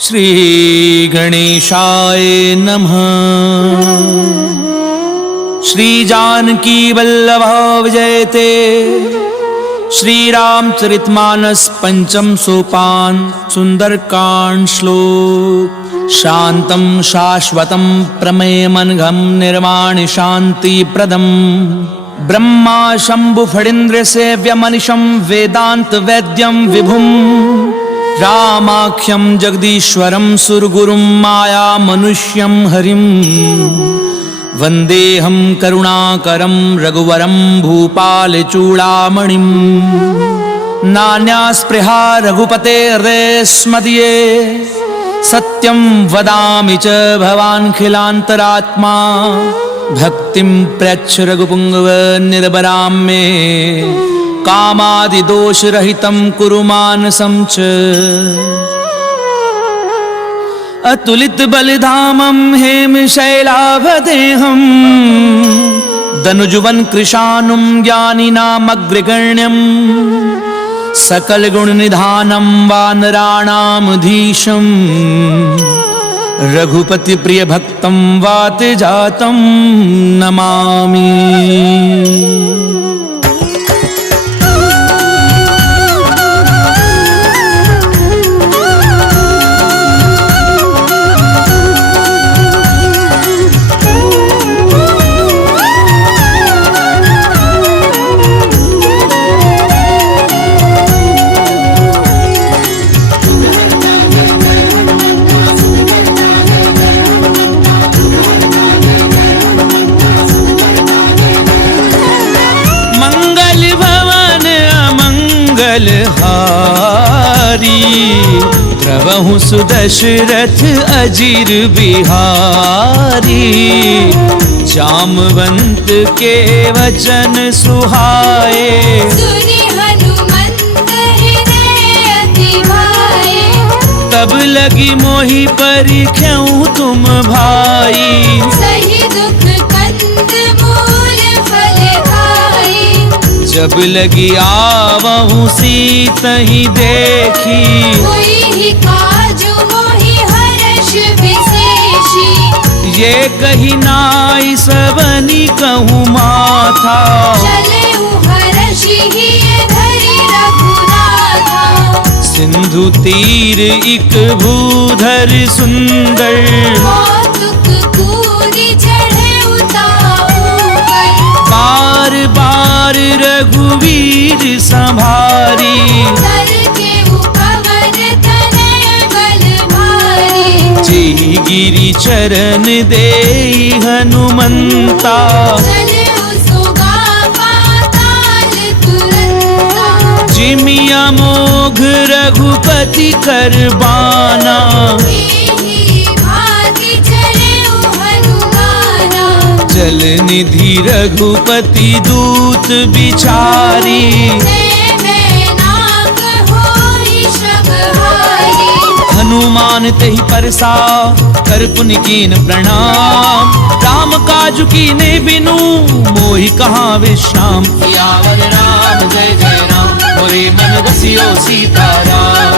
श्री गणेशाय नमः। श्री जानकी वल्लभ विजयते। श्री रामचरितमानस पंचम सोपान सुंदरकांड श्लोक। शांतं शाश्वतं प्रमेयमनघं निर्वाण शांति प्रदम ब्रह्मा शंभु फणीन्द्र सेव्यमनिशं वेदांत वैद्यं विभुं रामाख्यं जगदीश्वरं सुरगुरुं माया मनुष्यं हरिं वन्देऽहं करुणाकरं रघुवरं भूपालचूडामणिं। नान्यास्पृहा रघुपतेर्देस्मदीये सत्यं वदामि च भवान्खिलान्तरात्मा। भक्तिं प्रयच्छ रघुपुङ्गव निर्भरां मे कामादिदोषरहितं कुरु मानसं च। अतुलित बलिधामं हेमशैलाभदेहं दनुजुवन कृशानुं ज्ञानिनामग्रगण्यं सकलगुणनिधानं वानराणामधीशं रघुपति प्रिय भक्तं वातजातं नमामि। हारी प्रभु सुदशरथ अजीर बिहारी। जामवंत के वचन सुहाए सुनि हनुमंत हृदय अति भाए। तब लगी मोहि परिख्याऊं तुम भाई। सही दुख कंद मूल फल खाई। जब लगी आवहूं सीतहि देखी। हुई ही काजु मोहि हर्ष विशेषी। ये कही नाई सबनी कहूँ माथा। चलेउ हर्षि ही धरि रघुनाथा। सिंधु तीर इक भूधर सुंदर। कौतुक कूदि चढ़े उताऊपर। बार बार रघुवीर संभारी। तर के उपवन तनय बल भारी। जी गिरि चरण देई हनुमंता। चलेउ सुगा पाताल तुरंता। जिमिया मोघ रघुपति करबाना। एहि भाति चलेउ हनुमाना। जल निधि रघुपति दूत बिचारी। नाक होई श्रवहारी। हनुमान तेहि परसा कर पुनि कीन प्रणाम। राम काजु कीने बिनु मोहि कहाँ विश्राम। सियावर राम जय जय राम मोरे मन बसियो सीताराम।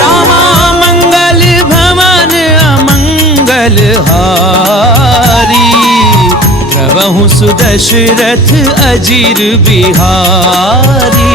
रामा मंगल भवन अमंगल हारी। प्रभु सुदशरथ अजीर बिहारी।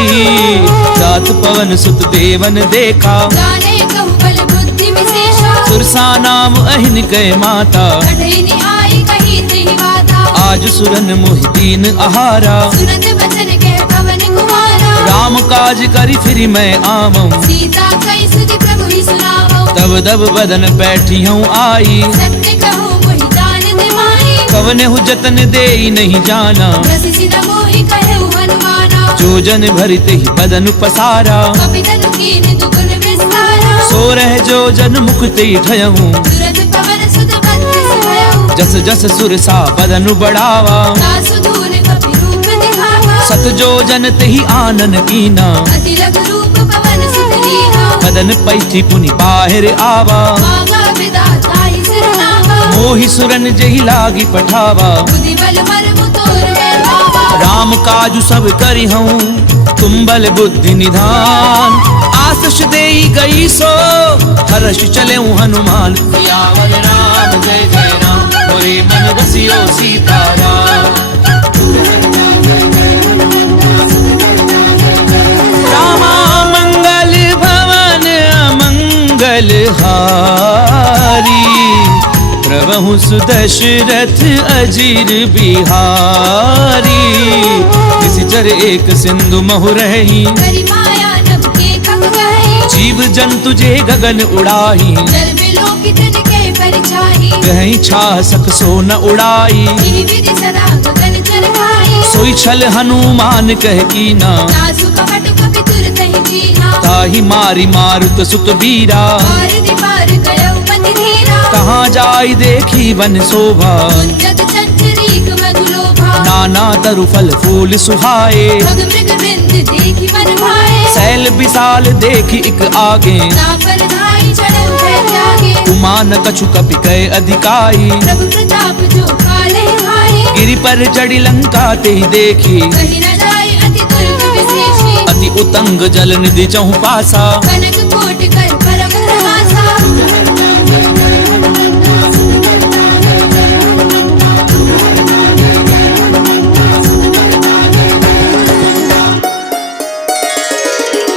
जात पवन सुत देवन देखा। जाने कहु बल बुद्धि विशेषा। सुरसा नाम अहिन कै माता। कठिन आई कही नहीं बाता। आज सुरन मोहि दीन आहारा। सुनत बचन कह पवन कुमारा। राम काज करि फिरि मैं आवऊं। सीता कई सुधि प्रभु ही सुनावो। तब दब बदन बैठी हूँ आई। सत्य कहूँ मोहि जानत माई। कवने हु जतन देई नहीं जाना। रसि सिन मोहि कहु हनुमाना। जो जन भरिते ही बदन पसारा। कपितनु कीन दुगुन विस्तारा। सो रह जो जन मुख ते ठयहूँ। तुरत पवन सुत बत्तीस भयउ। जस जस सुरसा बदनु बढ़ावा। दासु दूर कपि रूप दिखावा। सत जो जन तेहि आनन कीना। अति लघु रूप पवन सुत लीना। बदन पैठी पुनि बाहिर आवा। मांगा विधाता ही सिरनावा। मोहि सुरन जहि लागी पठावा। बुद्धि बल मर्म तोर वैभावा। राम काजु सब करी हूँ तुम बल बुद्धि निधान। आशीष देई गई सो हर्ष चले हनुमान। सियावर राम जय जय राम मोरे मन बसियो सीताराम। रामा मंगल भवन अमंगल हारी। प्रभु सुदशरथ अजीर बिहारी। निश्चर एक सिंधु महु रही गरिमाया नभ के कब गए। जीव जंतु जे गगन उड़ाही। जल बिलोकित के परिछाई। कहीं छासक सो न उड़ाई। यही विधि सदा गगन जल खाई। सोई छल हनुमान कह कीना। तासु कपट कपि तुरत ही जीना। ताहि मारी मारुत सुत बीरा। पार दीपार गयो पति धीरा। कहाँ जाई देखी वन शोभा। जग चंचरीक मधुलोभा। नाना तरु फल फूल सुहाए। भग मृग बिंद देखी मन भाए। सैल विशाल देखी इक आगे। नापर धाई चढ़े उठे त्यागे। उमा न कछु कपि कय अधिकाई। प्रभु प्रताप जो काले हाय। गिरि पर चढ़ी लंका ते देखी। कहीं न जाए अति दुर्ग विशेषी। अति उतंग जल निधि चहु पासा। कनक कोट कर परम प्रहासा।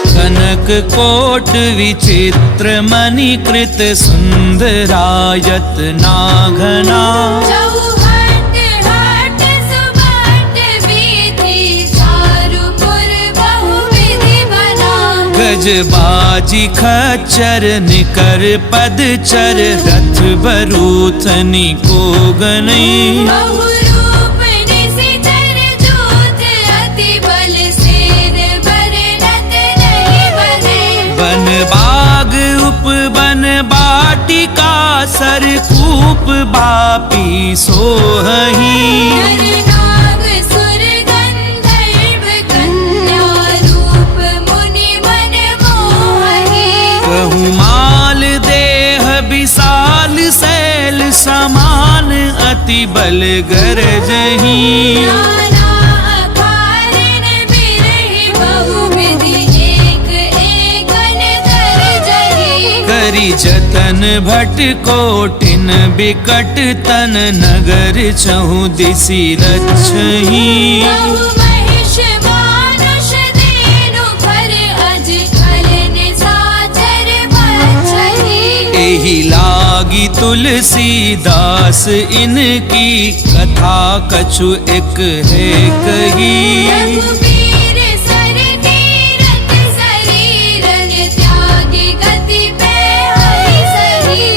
कनक कोट विचित्र मणिकृत सुंदरायत नाघना। चौहट हट सुबट विधि चारुपुर बहुविधि बना। गजबाजी खच्चर निकर पदचर रथ बरूथनी को गनई। बहुरूप निशिचर जोत अति बल शेर बरनत नहीं बने। वन बाग उपवन बाटिका सरकूप बापी सोहही। नर नाग सुर गंधर्व कन्या रूप मुनि मन मोहि। कहूँ माल देह विशाल शैल समान अति बल गरजही। नाना अकारण बिरहि बहुविधि एक एकन गरजहि। करी जतन भट कोटिन बिकट तन नगर चहु दिसि रक्षही। बहु महिष मानुष देनु पर अज कल निशाचर बचहि। एहि लागी तुलसीदास इनकी कथा कछु एक है कही। रघुबीर सर तीरथ शरीरन त्यागी गति पे हरि सही।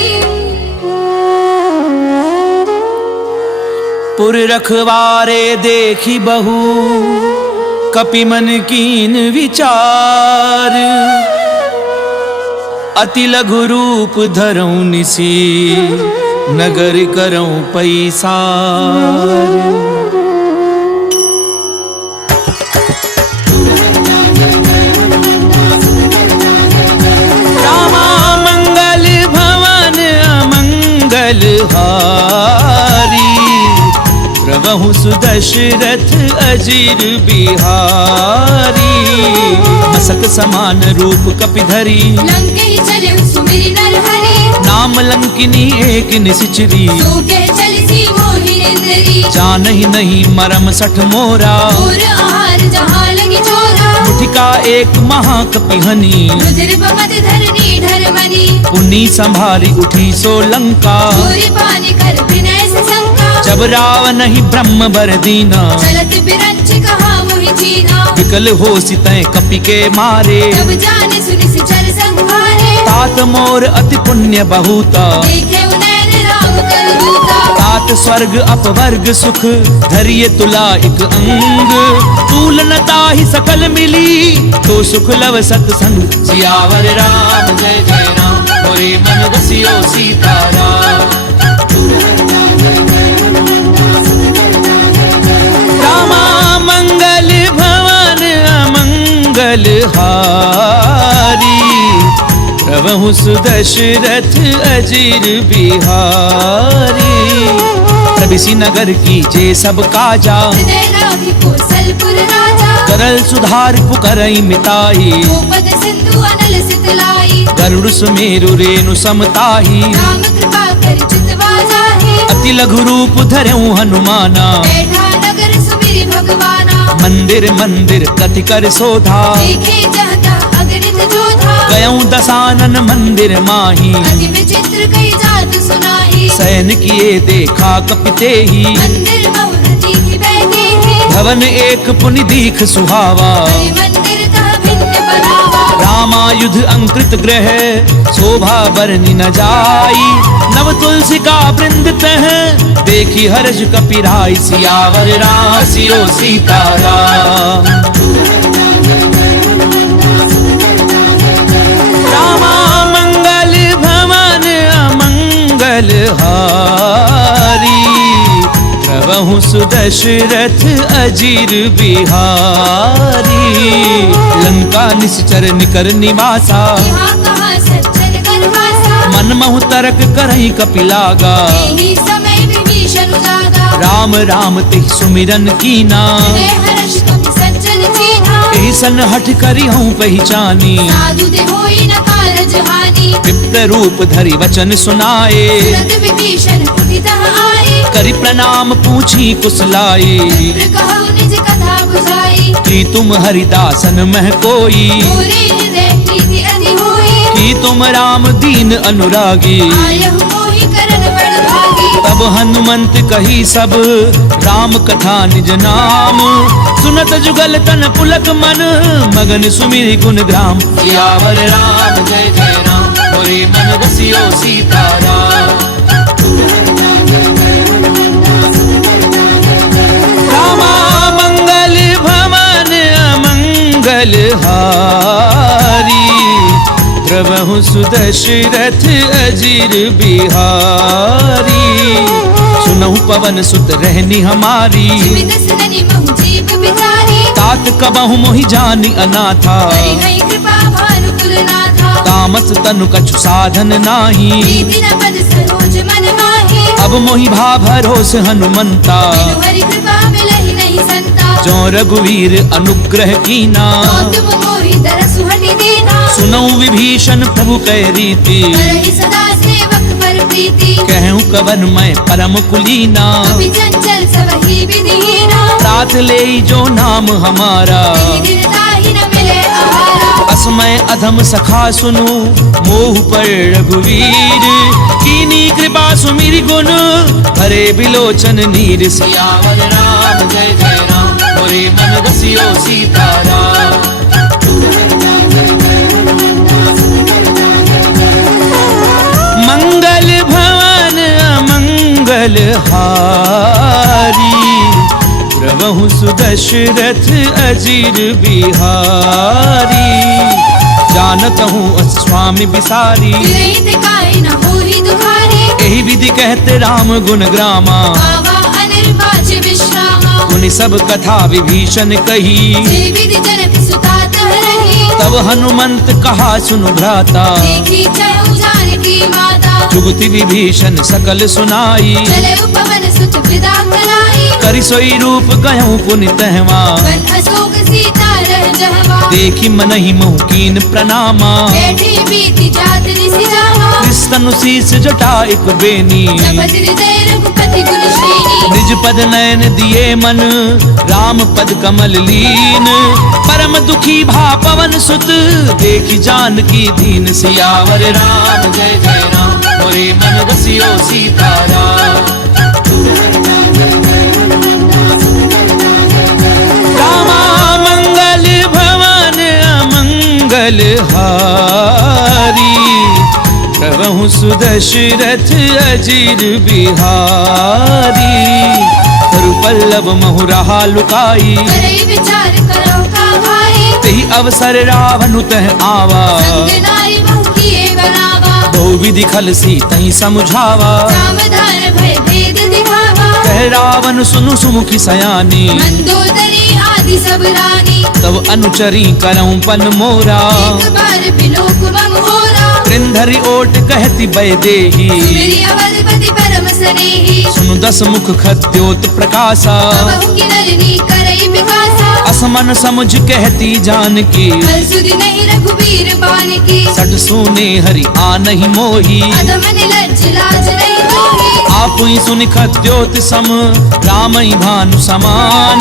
पुर रखवारे देखी बहु कपि मन कीन विचार। अति लघु रूप धरऊं निसी नगर करऊं पैसार। रामा मंगल भवन अमंगल हारी। प्रभु सुदशरथ अजीर बिहारी। मसक समान रूप कपि धरी। लंके चले सुमिरि नर हरि। नाम लंकिनी एक निशिचरी। सो के चलसी मोहिनी। जानहि नहीं मरम सठ मोरा। और आहार जहाँ लगी चोरा। मुठिका एक महाकपिहनी। रुधिर बमत धरनी धर्मनि। पुनी संभारी उठी सो लंका। पूरी पानी कर विनय से शंका। जब रावण ही ब्रह्म बर दीना। चलत बिरंच कहा मोहि जीना। विकल हो सितय कपि के मारे। जब जाने सुनि सिचर संहारे। तात मोर अति पुण्य बहुता। देखे उनैन राम कर दूता। तात स्वर्ग अपवर्ग सुख धरिय तुला एक अंग। तूलनता ही सकल मिली तो सुख लव सत्संग। सियावर राम जय जय राम मोरे मन बसियो सीताराम। रामा मंगल भवन अमंगल हारी। प्रभु सुदशरथ अजीर बिहारी। प्रभिसि नगर की जे सब काजा। हृदय लागी को सरल सुधार पुकरई मिताई गोपद सिंधु अनल सितलाई गरुड़ सुमेरु रेणु समताही राम कृपा कर चितवा जाहि अति लघु रूप धरऊं हनुमाना बैठा नगर सुमिरि भगवाना मंदिर मंदिर कति कर शोधा देखे जहता अगणित जोधा गयऊं दसानन मंदिर माही अति विचित्र कई जात सुनाही सैन किए देखा कपिते ही मंदिर बहुरति की बैठी है भवन एक पुनि दीख सुहावा हरि मंदिर कह भिन्न बनावा रामायुध अंकृत ग्रह शोभा बरनि न जाई नव तुलसी का वृंद तह देखी हर्ष कपिराई सियावर रासियो सीताराम रामा मंगल भवन अमंगल हारी प्रभु सुदशरथ अजीर बिहारी लंका निश्चर निकर निवासा यहाँ कहाँ सज्जन करवासा मन महु तरक करई कपिलागा यही समय विभीषण जागा राम राम तिह सुमिरन कीना हृदय हर्ष कपि सज्जन चीन्हा ऐसन हठ करी हूँ पहचानी साधु दे होई न कारज हानि विप्र रूप धरि वचन सुनाए तुरंत विभीषण उठि तह आए करि प्रणाम पूछी कुशलाए विप्र कहु निज कथा बुझाई कि तुम हरिदासन मह कोई मोरे हृदय प्रीति अति होई कि तुम राम दीन अनुरागी आयहु मोहि करन बड़ भागी तब हनुमंत कही सब राम कथा निज नाम सुनत जुगल तन पुलक मन मगन सुमिरि गुण ग्राम सियावर राम जय जय राम मोरे मन रसियो सीताराम रामा मंगल भवन अमंगल हारी प्रभु सुदशरथ अजीर बिहारी सुनहु पवन सुत रहनी हमारी जिमित सननि महु जीव बिचारी तात कबहु मोहि जानि अनाथा हरि हरि कृपा भानु कुलनाथा तामस तनु कछु साधन नाही प्रीति न पद सरोज मन माहि अब मोहि भा भरोस हनुमंता बिनु हरि कृपा मिलहि नहीं संता जो रघुवीर अनुग्रह कीना तो तुम मोहि दरसु हटि दीना सुनऊ विभीषण प्रभु कै रीति करहि सदा सेवक पर प्रीति कहूँ कवन मैं परम कुलीना कपि चंचल सबहि विधिहीना तात ले जो नाम हमारा तेहि दिन ताहि न मिले आहारा असमय अधम सखा सुनु मोह पर रघुवीर कीनी कृपा सुमिरि गुण हरे बिलोचन नीर सियावर राम जय जय राम मोरे मन रसियो सीताराम मंगल भवन अमंगल हारी प्रभु सुदशरथ अजीर बिहारी जानत हूँ स्वामी बिसारी विरहित काहि न होहि दुखारी यही विधि कहते राम गुण ग्रामा आवा अनिर्वाच विश्रामा उन सब कथा विभीषण कही जे विधि जनक सुता तह रही तब हनुमंत कहा सुनु भ्राता देखी चहु जानकी माता जुगति विभीषण सकल सुनाई चले उपवन सुत विदा कराई करि सोई रूप गयऊं पुनि तहवा वन अशोक सीता रह जहवा देखी मनहि मोह कीन प्रणामा बैठी बीती जात निसि जावा कृष्ण शीस जटा एक बेनी जपत हृदय रघुपति गुण श्रेणी निज पद नयन दिए मन राम पद कमल लीन परम दुखी भा पवन सुत देखी जानकी दीन सियावर राम जय जय राम मोरे मन रसियो सीताराम रामा मंगल भवन अमंगल हारी प्रभु सुदशरथ अजीर बिहारी तरु पल्लव महु रहा लुकाई करई विचार करो का भाई तेहि अवसर रावण तह आवा संग नारी बहु किए बनावा बहु विधि खल सी तही समझावा सावधान भय भेद दिखावा कह रावण सुनु सुमुखी सयानी मंदोदरी आदि सब रानी तब अनुचरी करऊं पन मोरा एक बार बिलोक मम होरा कृंधरि ओट कहती बय देही मेरी अवधपति परम स्नेही सुनु दस मुख खद्योत प्रकाशा बहु की नलिनी करई विकासा मन समुझ कहती जानकी, बल सुधि नहीं रघुबीर बान की। सट सुने हरि आ नहीं मोही, अधम निर्लज्ज लाज नहीं होगी। आप ही सुनि खद्योत सम, राम ही भानु समान।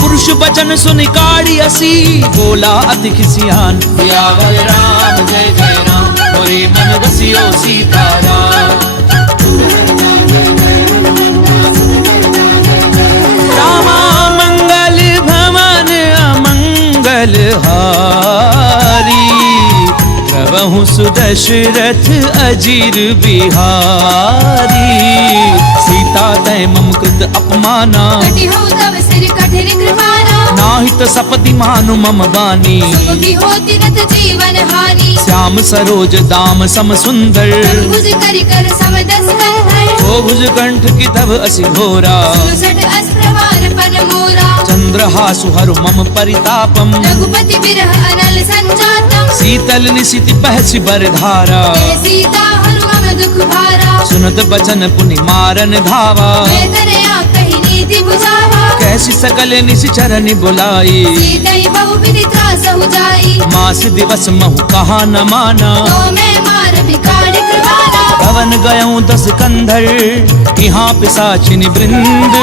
पुरुष बचन सुनि काढ़ी असी, बोला अति खिसियान। सियावर राम जय जय राम, मोरे मन बसियो सीताराम। रामा मंगल भवन अमंगल हारी, प्रभु सुदशरथ अजीर बिहारी। सीता तय मम कृत अपमाना, कटि हो तव सिर कठिन कृपाना। नाहित सपति मानु मम बानी, सुमुखी होती नत जीवन हानि। श्याम सरोज दाम सम सुंदर, भुज करि कर समदस कंधर। ओ भुज कंठ की तब असि घोरा, 64 अस्त्रवार पन मोरा। चंद्रहासु हरु मम परितापम, रघुपति बिरह अनल संजातम। शीतल निशिति बहसि बरधारा, जय सीता हरु मम दुख भारा। सुनत बचन पुनि मारन धावा। मैं तरया कहि नीति बुझावा। कैसी सकल निशिचरनि बुलाई, सीतई बहु विधि त्रासहु जाई। मास दिवस महु कहा न माना। तो मैं मार बिकाड़ कृपाना। पवन गयऊं 10 कंधर, यहाँ पिशाचिनि वृंद।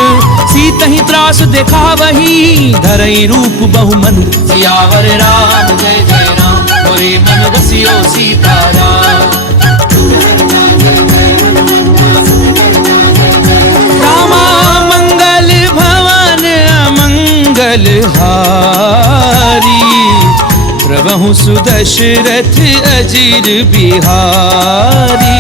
सीतहि त्रास देखावही, धरई रूप बहुमंद। सियावर राम जय जय राम, मोरे मन बसियो सीताराम। रामा मंगल भवन अमंगल हारी, प्रभु सुदशरथ अजीर बिहारी।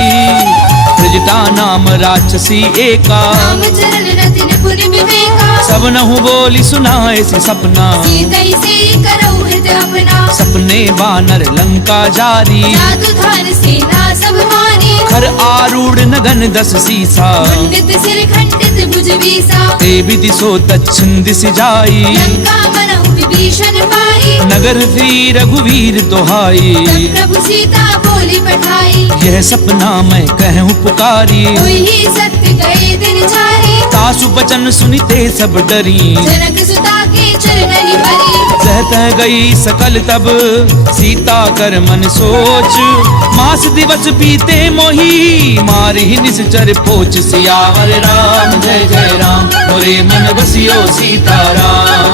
त्रिजटा नाम राक्षसी एका, राम चरण रतिन पुनि विवेका। सब नहु बोली सुनाए से सपना। सीतई से करऊ हृदय अपना। सपने वानर लंका जारी, जादू धार सेना सब मानी। खर आरूढ़ नगन 10 सीसा। खंडित सिर खंडित भुज बीसा। ते विधि सो दक्षिण दिश जाई, लंका मनहु विभीषण पाई। नगर श्री रघुवीर दोहाई। तब प्रभु सीता बोली पठाई। यह सपना मैं कहूँ पुकारी, हुई ही सत्य गए दिन चारे। सासु बचन सुनिते सब डरी, जनक सुता के चरणनि परी। सहत गई सकल तब सीता कर मन सोच। मास दिवस बीते मोही, मार ही निश्चर पोच। सियावर राम जय जय राम, मोरे मन बसियो सीताराम।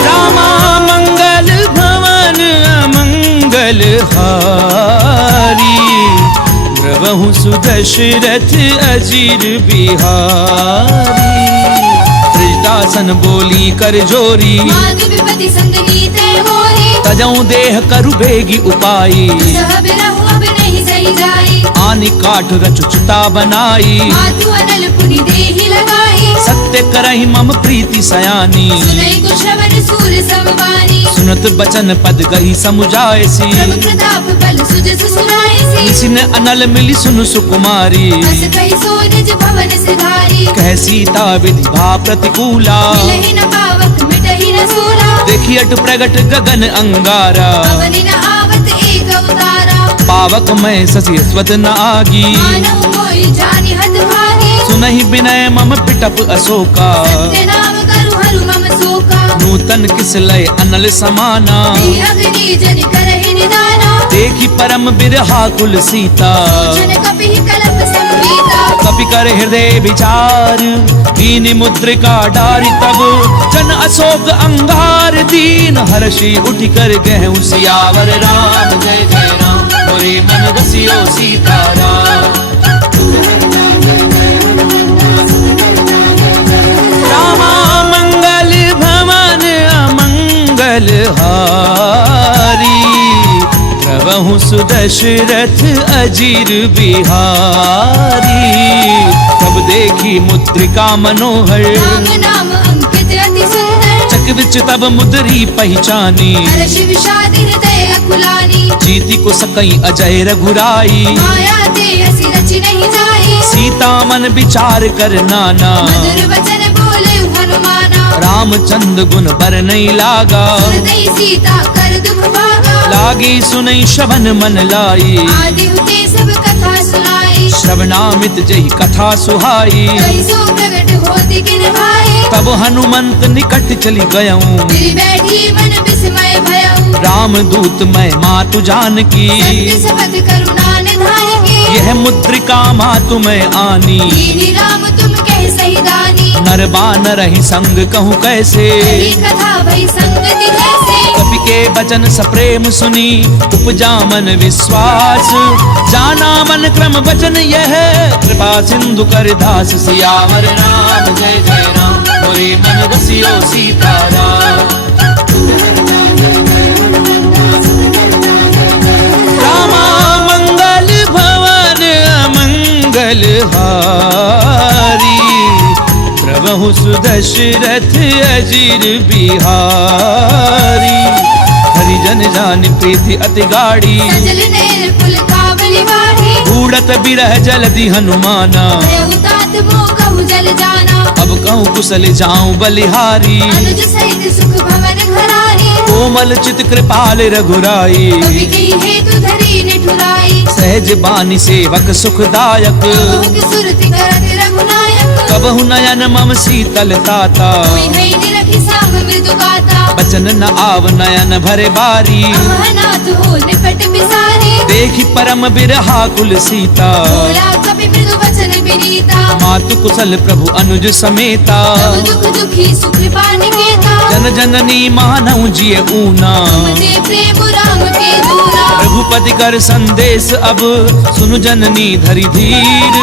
रामा मंगल भवन अमंगल हारी, प्रभु सुदशरथ अजीर बिहारी। त्रिजटासन बोली कर जोरी, माधु विपति संग नीते मोरी। तजऊं देह करु बेगी उपाई। सह बिरहु अब नहीं सही जाई। आनि काठ रचुचता बनाई, मातु अनल पुनि देहि लगाई। सत्य करहि मम प्रीति सयानी। सुनई को श्रवण सूर समवानी। सुनत बचन पद गही समुझायसी, प्रभु प्रताप बल सुजस सुनाईसी। निसिन अनल मिली सुनु सुकुमारी। अस कहि सो निज भवन सिधारी। कह सीता विधि भा प्रतिकूला, मिलहि न पावक मिटहि न सूला। देखी अट प्रगट गगन अंगारा। पवनि न आवत एक अवतारा। पावक मैं ससी स्वत न आगी, मानव मोहि जानि हत भागी। सुनहि विनय मम पिटप अशोका। सत्य नाम करु हरु मम शोका। नूतन किस लय अनल समाना, श्री अग्नि जनि करहि निदाना। देखी परम बिरहा कुल सीता। जन कपिहि कलप संगीता। कपि कर हृदय विचार, दीन मुद्रिका डारी। तब जन अशोक अंगार, दीन हर्षि उठ कर गहु। सियावर राम जय जय राम, मोरे मन बसियो सीताराम। रामा मंगल भवन अमंगल हारी, प्रभु सुदशरथ अजीर बिहारी। तब देखी मुद्रिका मनोहर, राम नाम अंकित अति सुंदर। चक विच तब मुद्री पहचानी। हर्ष विषाद हृदय अकुलानी। जीति को सकई अजय रघुराई, माया ते हसी रचि नहीं जाई। सीता मन विचार कर नाना। मधुर वचन बोले हनुमाना। रामचंद्र गुण बर नहीं लागा, हृदय सीता कर दुख भागा। लागी सुनई श्रवण मन लाई। आदि ते सब कथा सुनाई। श्रवणामित जही कथा सुहाई। कहि सो प्रगट होती किन भाई। तब हनुमंत निकट चली गयऊं, फिर बैठी मन विस्मय भयऊ। राम दूत मैं मातु जानकी, सत्य सपथ करुणा निधान की। यह मुद्रिका मातु मैं आनी। दीनी राम तुम कह सही दानी। नर बानर ही संग कहूँ कैसे, यही कथा भई संगति जैसे। कपि के वचन सप्रेम सुनी, उपजा मन विश्वास। जाना मन क्रम वचन यह, कृपा सिंधु कर दास। सियावर राम जय जय राम, मोरे मन रसियो सीताराम। रामा मंगल भवन अमंगल हारी, प्रभु सुदशरथ अजिर बिहारी। हरिजन जान प्रीति अति गाढ़ी, सजल नेर पुल कावली वाही। उड़त बिरह जलधि हनुमाना, भयउ तात मोह कहु जल जाना। अब कहूँ कुशल जाऊं बलिहारी। अनुज सहित सुख भवन घरारी। कोमल चित कृपाल रघुराई, कवि कही हेतु धरी निठुराई। सहज बानी सेवक सुखदायक। कबहु की सुरति करत रघुनायक। कबहु नयन मम शीतल ताता, कोई है निरखी साम मृदु गाता। बचन न आव नयन भरे बारी। अमरनाथ हो निपट बिसारी। देखी परम बिरहा कुल सीता, बोला कपि मृदु वचन विनीता। मातु कुशल प्रभु अनुज समेता। सब दुख दुखी सुख निकेता। जन जननी मानव जिय ऊना, तुमते प्रेम राम के दूरा। रघुपति कर संदेश अब, सुनु जननी धरि धीर।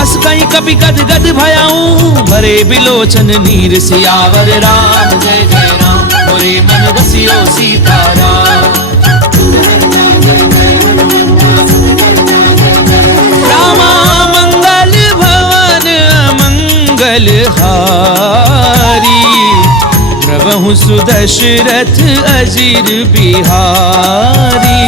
अस कहीं कपि गद गद भयाऊं, भरे बिलोचन नीर। सियावर राम जय जय राम, मोरे मन रसियो सीताराम। रामा मंगल भवन अमंगल हारी, प्रभु सुदशरथ अजिर बिहारी।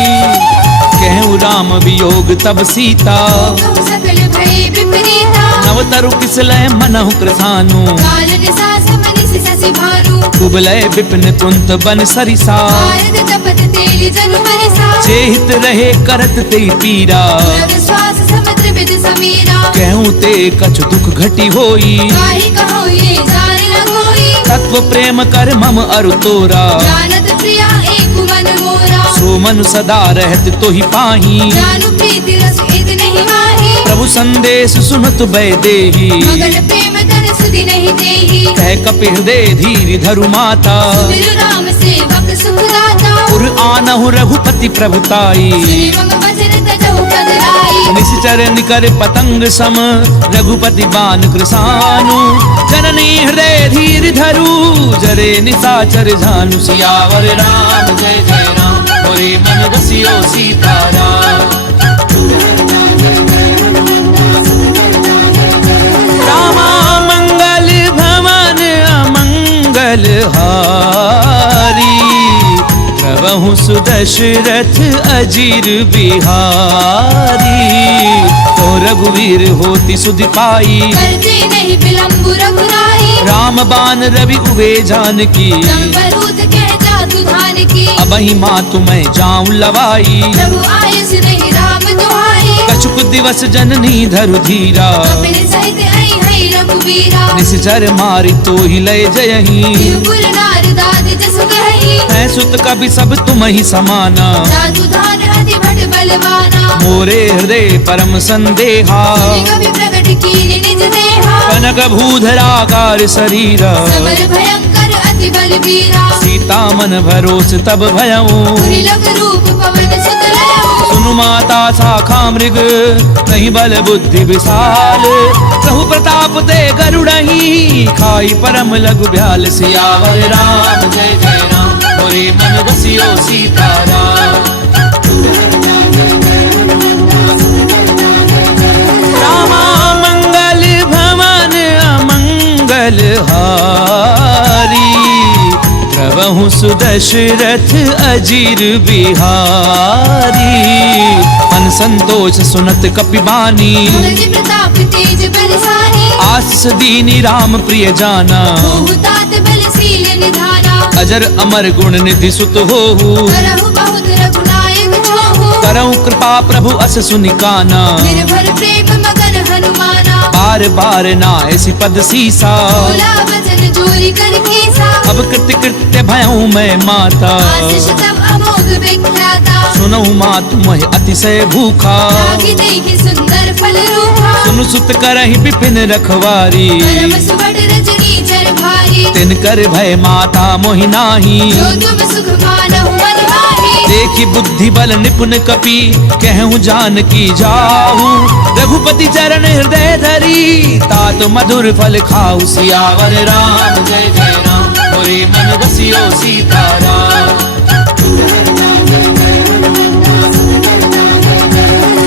कहूँ राम वियोग तब सीता, कहु सकल भय विपरीता। नवतरु किसलय मनहु कृसानु। काल निसास मनिसि शशि भानु। कुबलय विपिन कुंत बन सरिसा, भारत तपत तेलि जनु बरसा। जेहित रहे करत ते पीरा। रग श्वास समुद्र विद समीरा। कहूँ ते कछु दुख घटी होई, काहि कहो ये जान न कोई। तत्व प्रेम कर मम अरु तोरा। जानत प्रिया एक मन मोरा। सो मनु सदा रहत तो ही पाही, जानु प्रीति रस इद नहीं माही। प्रभु संदेश सुनत बै देही। मगन प्रेम धन सुधि नहीं देही। कह कपि हृदय धीर धरु माता, सुमिर राम सेवक सुखदाता। पुर आनहु रघुपति प्रभुताई। सुनि मम वचन तजहु पद लाई। निश्चर निकर पतंग सम, रघुपति बान कृसानु। जननी हृदय धीर धरु, जरे निशाचर झानु। सियावर राम जय जय राम, मोरे मन रसियो सीताराम। रामा मंगल भवन अमंगल हारी, प्रभु सुदशरथ अजिर बिहारी। तो रघुवीर होती सुधि पाई, करते नहीं विलंबु रघुराई। राम बान रवि उबे जानकी। संबरूत कह जातु धान की। अबहि मातु मैं जाऊं लवाई, प्रभु आयुष नहीं राम दुहाई। कछुक दिवस जननी धरु धीरा। कपिल सहित आई हई रघुवीरा। निश्चर मारि तो ही लय जयही, त्रिपुर नार दाद जसु गहई। मैं सुत कभी सब तुम ही समाना। जातु धान अति भट बलवाना। मोरे हृदय परम संदेहा, सुनि कवि प्रगट कीनि निज देहा। कनक भूधराकार शरीरा। समर भयंकर अति बलवीरा। सीता मन भरोस तब भयऊं, पुरिलक रूप पवन सुत लयऊ। सुनु माता शाखा मृग, नहीं बल बुद्धि विशाल। प्रभु प्रताप ते गरुड़ही, खाई परम लघु ब्याल। सियावर राम जय जय राम, मोरे मन रसियो सीताराम। रामा मंगल भवन अमंगल हारी, प्रभु सुदशरथ अजिर बिहारी। मन संतोष सुनत कपिबानी, मुनि प्रताप तेज बलशाली। आस दीनी राम प्रिय जाना। होहु तात बलशील निधाना। अजर अमर गुण निधि सुत होहु, करहु बहुत रघुनायक छोहु। करहु कृपा प्रभु अस सुनिकाना। निर्भर प्रेम मगन हनुमाना। बार बार ना ऐसी पद सीसा, बोला वचन चोरी कर कीसा, अब कृत्य कृत्य भयऊ मैं माता, आशीष तब अमोघ विख्याता, सुनऊ माँ तुम्हें अतिशय भूखा, लागी देखी सुंदर फल रूपा, सुन सुत करहि विपिन रखवारी, परम सुबट रजनी चर भारी, तिन कर भय माता मोहि नाही, जो तुम सुख मानहु मन माही, देखी बुद्धि बल निपुण कपि कहूँ जान की जाहू, रघुपति चरण हृदय धरी तात मधुर फल खाऊ, सियावर राम जय जय राम, मोरे मन बसियो सीताराम।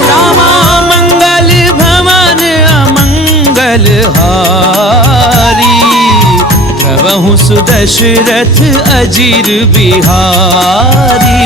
रामा मंगल भवन अमंगल हारी, प्रभु सुदशरथ अजीर बिहारी,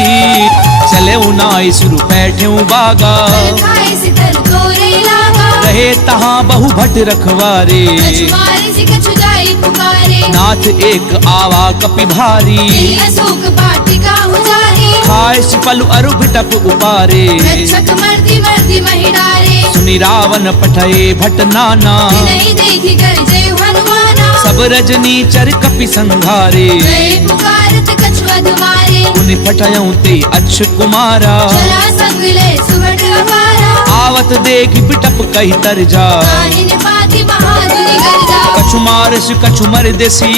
चले उनाई सुरु बैठे बागा, फल खाए सितर तोरे लागा, रहे तहाँ बहु भट रखवारे, कछु मारे से कछु जाई पुकारे, नाथ एक आवा कपि भारी, तेरी अशोक वाटिका उजारे, खाए पलु अरु बिटप उपारे, रक्षक मर्दी मर्दी महि डारे, सुनि रावण पठये भट नाना, नहीं देखी कर जय हनुमाना, सब रजनी चर कपि संघारे, जय पुकारत कछु अधमारे, पुनि पठयऊ ते अक्ष कुमारा, चला संग ले सुबट अपारा, आवत देख बिटप कही तर जा, काहिन पाति महाधुनि गर्जा, कछु मारस कछु मर देसी,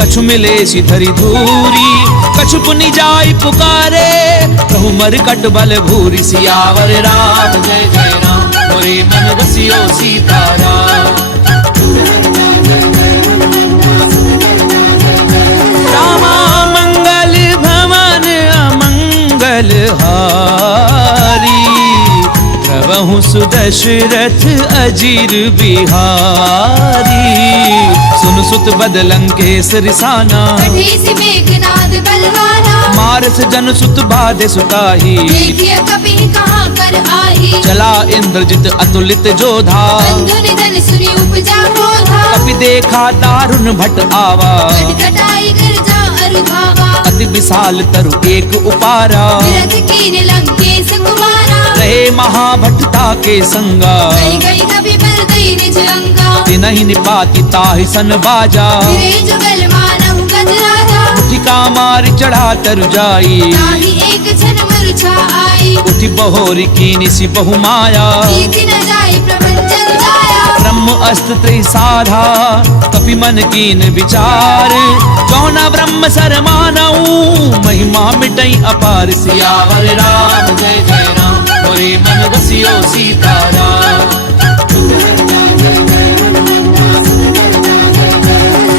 कछु मिले सी धरी धूरी, कछु पुनि जाई पुकारे, प्रभु मर कट बल भूरी, सियावर राम जय जय राम, मोरे मन बसियो सीताराम। रामा मंगल भवन अमंगल हारी, प्रभु सुदशरथ अजीर बिहारी, सुन सुत बदलंकेश रिसाना, कठेसी मेघनाद बलवाना, मारस जन सुत बाधे सुताही, देखिए कभी कहाँ कर आही, चला इंद्रजित अतुलित जोधा, बंधु निधन सुनी उपजा क्रोधा, कपि देखा दारुण भट आवा, कटकटाई गर्जा अरुधावा, अति विशाल तरु एक उपारा, विरथ कीन लंकेश कुमारा, रहे महाभटता के संगा, गई गई कभी बल गई निज अंगा, तिनहि निपाति ताहि सन बाजा, फिरे जुगल मानहु गज राजा, उठिका मार चढ़ा तर जाई, ताहि एक क्षण मूर्छा आई, उठि बहोरी कीनि सि बहु माया, रीति न जाई प्रपंचन जाया, ब्रह्म अस्त्र त्रिसाधा कपि मन कीन विचार, जौना ब्रह्म सर मानऊ महिमा मिटई अपार, सियावर राम जय जय राम, मोरे मन बसियो सीताराम।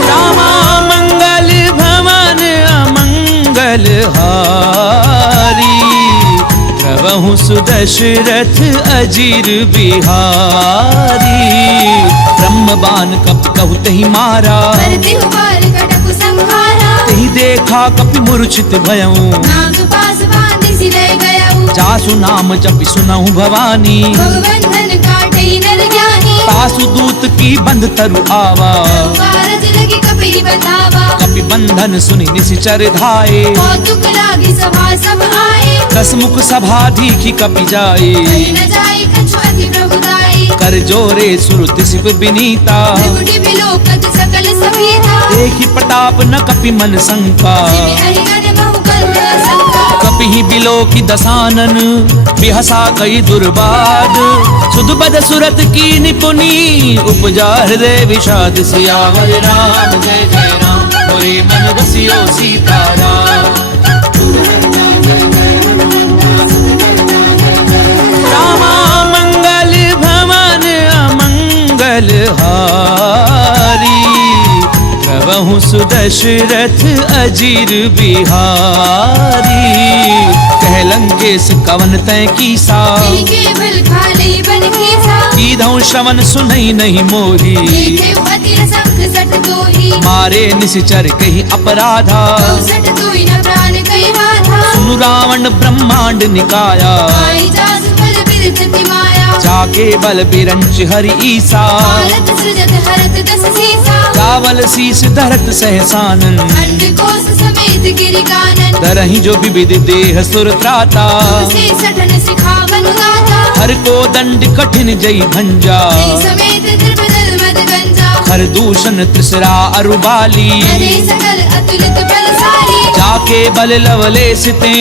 रामा मंगल भवन अमंगल हारी, प्रभु सुदशरथ अजीर बिहारी, ब्रह्म बाण कपि कहु तहि मारा, करते हुबार कटक संहारा, तहि देखा कपि मूर्छित भयऊ, नाग पास बांधि सिरय गयऊ, जासु नाम जपि सुनहु भवानी, भगवंधन काटई नर ज्ञानी, तासु दूत की बंध तरु आवा, कारज लगी कपि बतावा, कपि बंधन सुनि निशिचर धाये, कौतुक लागी सभा सब आए, दसमुख सभा दीखी कपि जाए, कहीं न जाई कछु अति प्रभुदाई, कर जोरे सुरति शिव विनीता, त्रिकुटी बिलोकत सकल सभीता, देखी प्रताप न कपि मन शंका, सिमि अहिगन बहु करुण असंका, कपि ही बिलो की दसानन बिहसा कई दुर्बाद, सुध बद सुरत की निपुनी उपजा हृदय विषाद, सियावर राम जय जय राम, मोरे मन बसियो सीताराम। रामा मंगल भवन अमंगल हारी, प्रभु सुदशरथ अजीर बिहारी, कह लंकेश कवन तै कीसा, के बल खाले बन कीसा, कीधौ श्रवण सुनई नहीं मोही, देखे अति असंख सट तोही, मारे निशिचर कही अपराधा, सट तोही न प्राण कई बाधा, सुनु रावण ब्रह्मांड निकाया, आई जासु बल बिरचति माया, जाके बल बिरंच हरि ईसा, भारत सृजत हरत दस सीसा, रावल शीस धरत सहसानन, अंड कोश समेत गिरि कानन, तरहि जो विविध देह सुर त्राता, से सठन सिखावन गाथा, हर को दंड कठिन जई भंजा, समेत द्रपदल पर दूषण त्रिसरा अरुबाली करे सकल अतुलित बलशाली जाके बल लवले सिते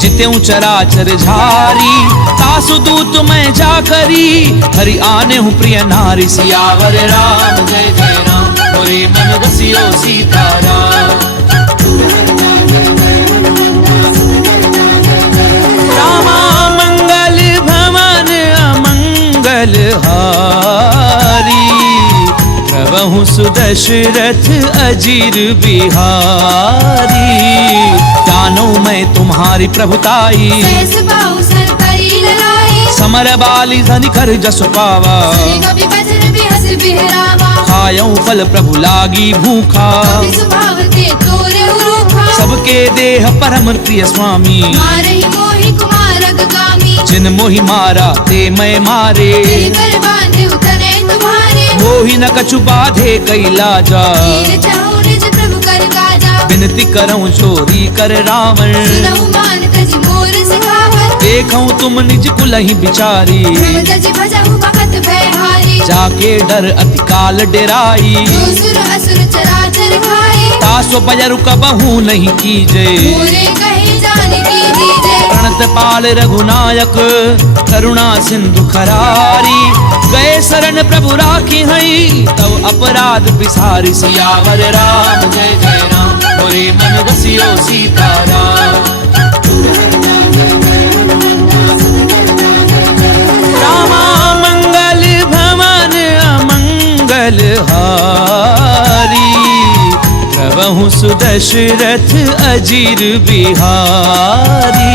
जित्यूं चराचर झारी तासु दूत मैं जा करी हरि आने हूँ प्रिय नारी सियावर राम जय जय राम मोरे मन बसियो सीताराम रामा मंगल भवन अमंगल हारी प्रभु सुदशरथ अजीर बिहारी जानो मैं तुम्हारी प्रभुताई सहस बाहु सर परी ललाई समर बाली धनि कर जस पावा सुनि कपि बचन बिहस बिहरावा खायऊ फल प्रभु लागी भूखा कपि स्वभाव के तोरे उरूखा सबके देह परम प्रिय स्वामी मारहि मोहि कुमारक गामी जिन मोहि मारा ते मैं मारे तेहि पर बांधे उतरे तुम्हारे मोहि न कछु बाधे कैलाजा तीर चाहु निज प्रभु कर काजा विनती करऊं चोरी कर रावण सुनहु मान तजि मोर सिखावत देखऊं तुम निज कुलहि बिचारी प्रभु तजि भजहु भगत भयहारी जाके डर अति काल डेराई जो सुर असुर चराचर खाए तासो बजरु कबहू नहीं कीजे मोरे कहे जान की दीजे प्रणत पाल रघुनायक करुणा सिंधु खरारी गए शरण प्रभु राखी हई तव अपराध बिसारी सियावर राम जय जय राम मोरे मन बसियो सीताराम रामा मंगल भवन अमंगल हारी प्रभु सुदशरथ अजीर बिहारी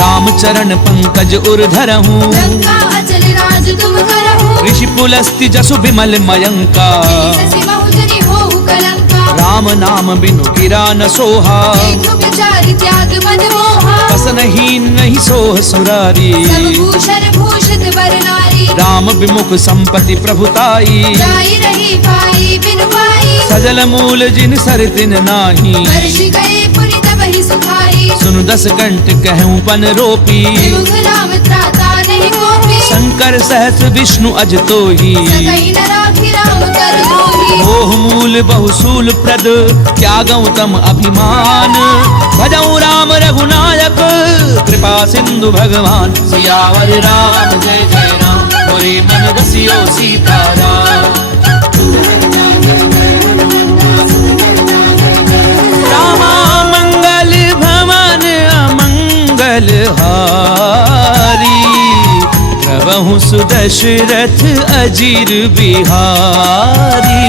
रामचरण पंकज उर्धरहूँ लंका अचल राज तुम करहु ऋषि पुलस्ति जसु विमल मयंका शशि बहुजनि होहु कलंका राम नाम बिनु गिरा न सोहा देखो विचार त्याग मद मोहा वसनहीन नहीं सोह सुरारी सब भूषण भूषित वर नारी राम विमुख संपत्ति प्रभुताई जाई रही पाई बिनु पाई सजल मूल जिन सर दिन नाही वर्ष गए पुनि तबहि सुखाई सुनु दस कंठ कहूँ पन रोपी विमुख राम त्राता नहीं कोपी शंकर सहस विष्णु अज तोही सकई न राखी राम कर द्रोही मोह मूल बहुसूल प्रद त्यागऊ तम अभिमान भजऊ राम रघुनायक कृपा सिंधु भगवान सियावर राम जय जय राम मोरे मन बसियो सीताराम रामा मंगल भवन अमंगल हारी प्रभु सुदशरथ अजीर बिहारी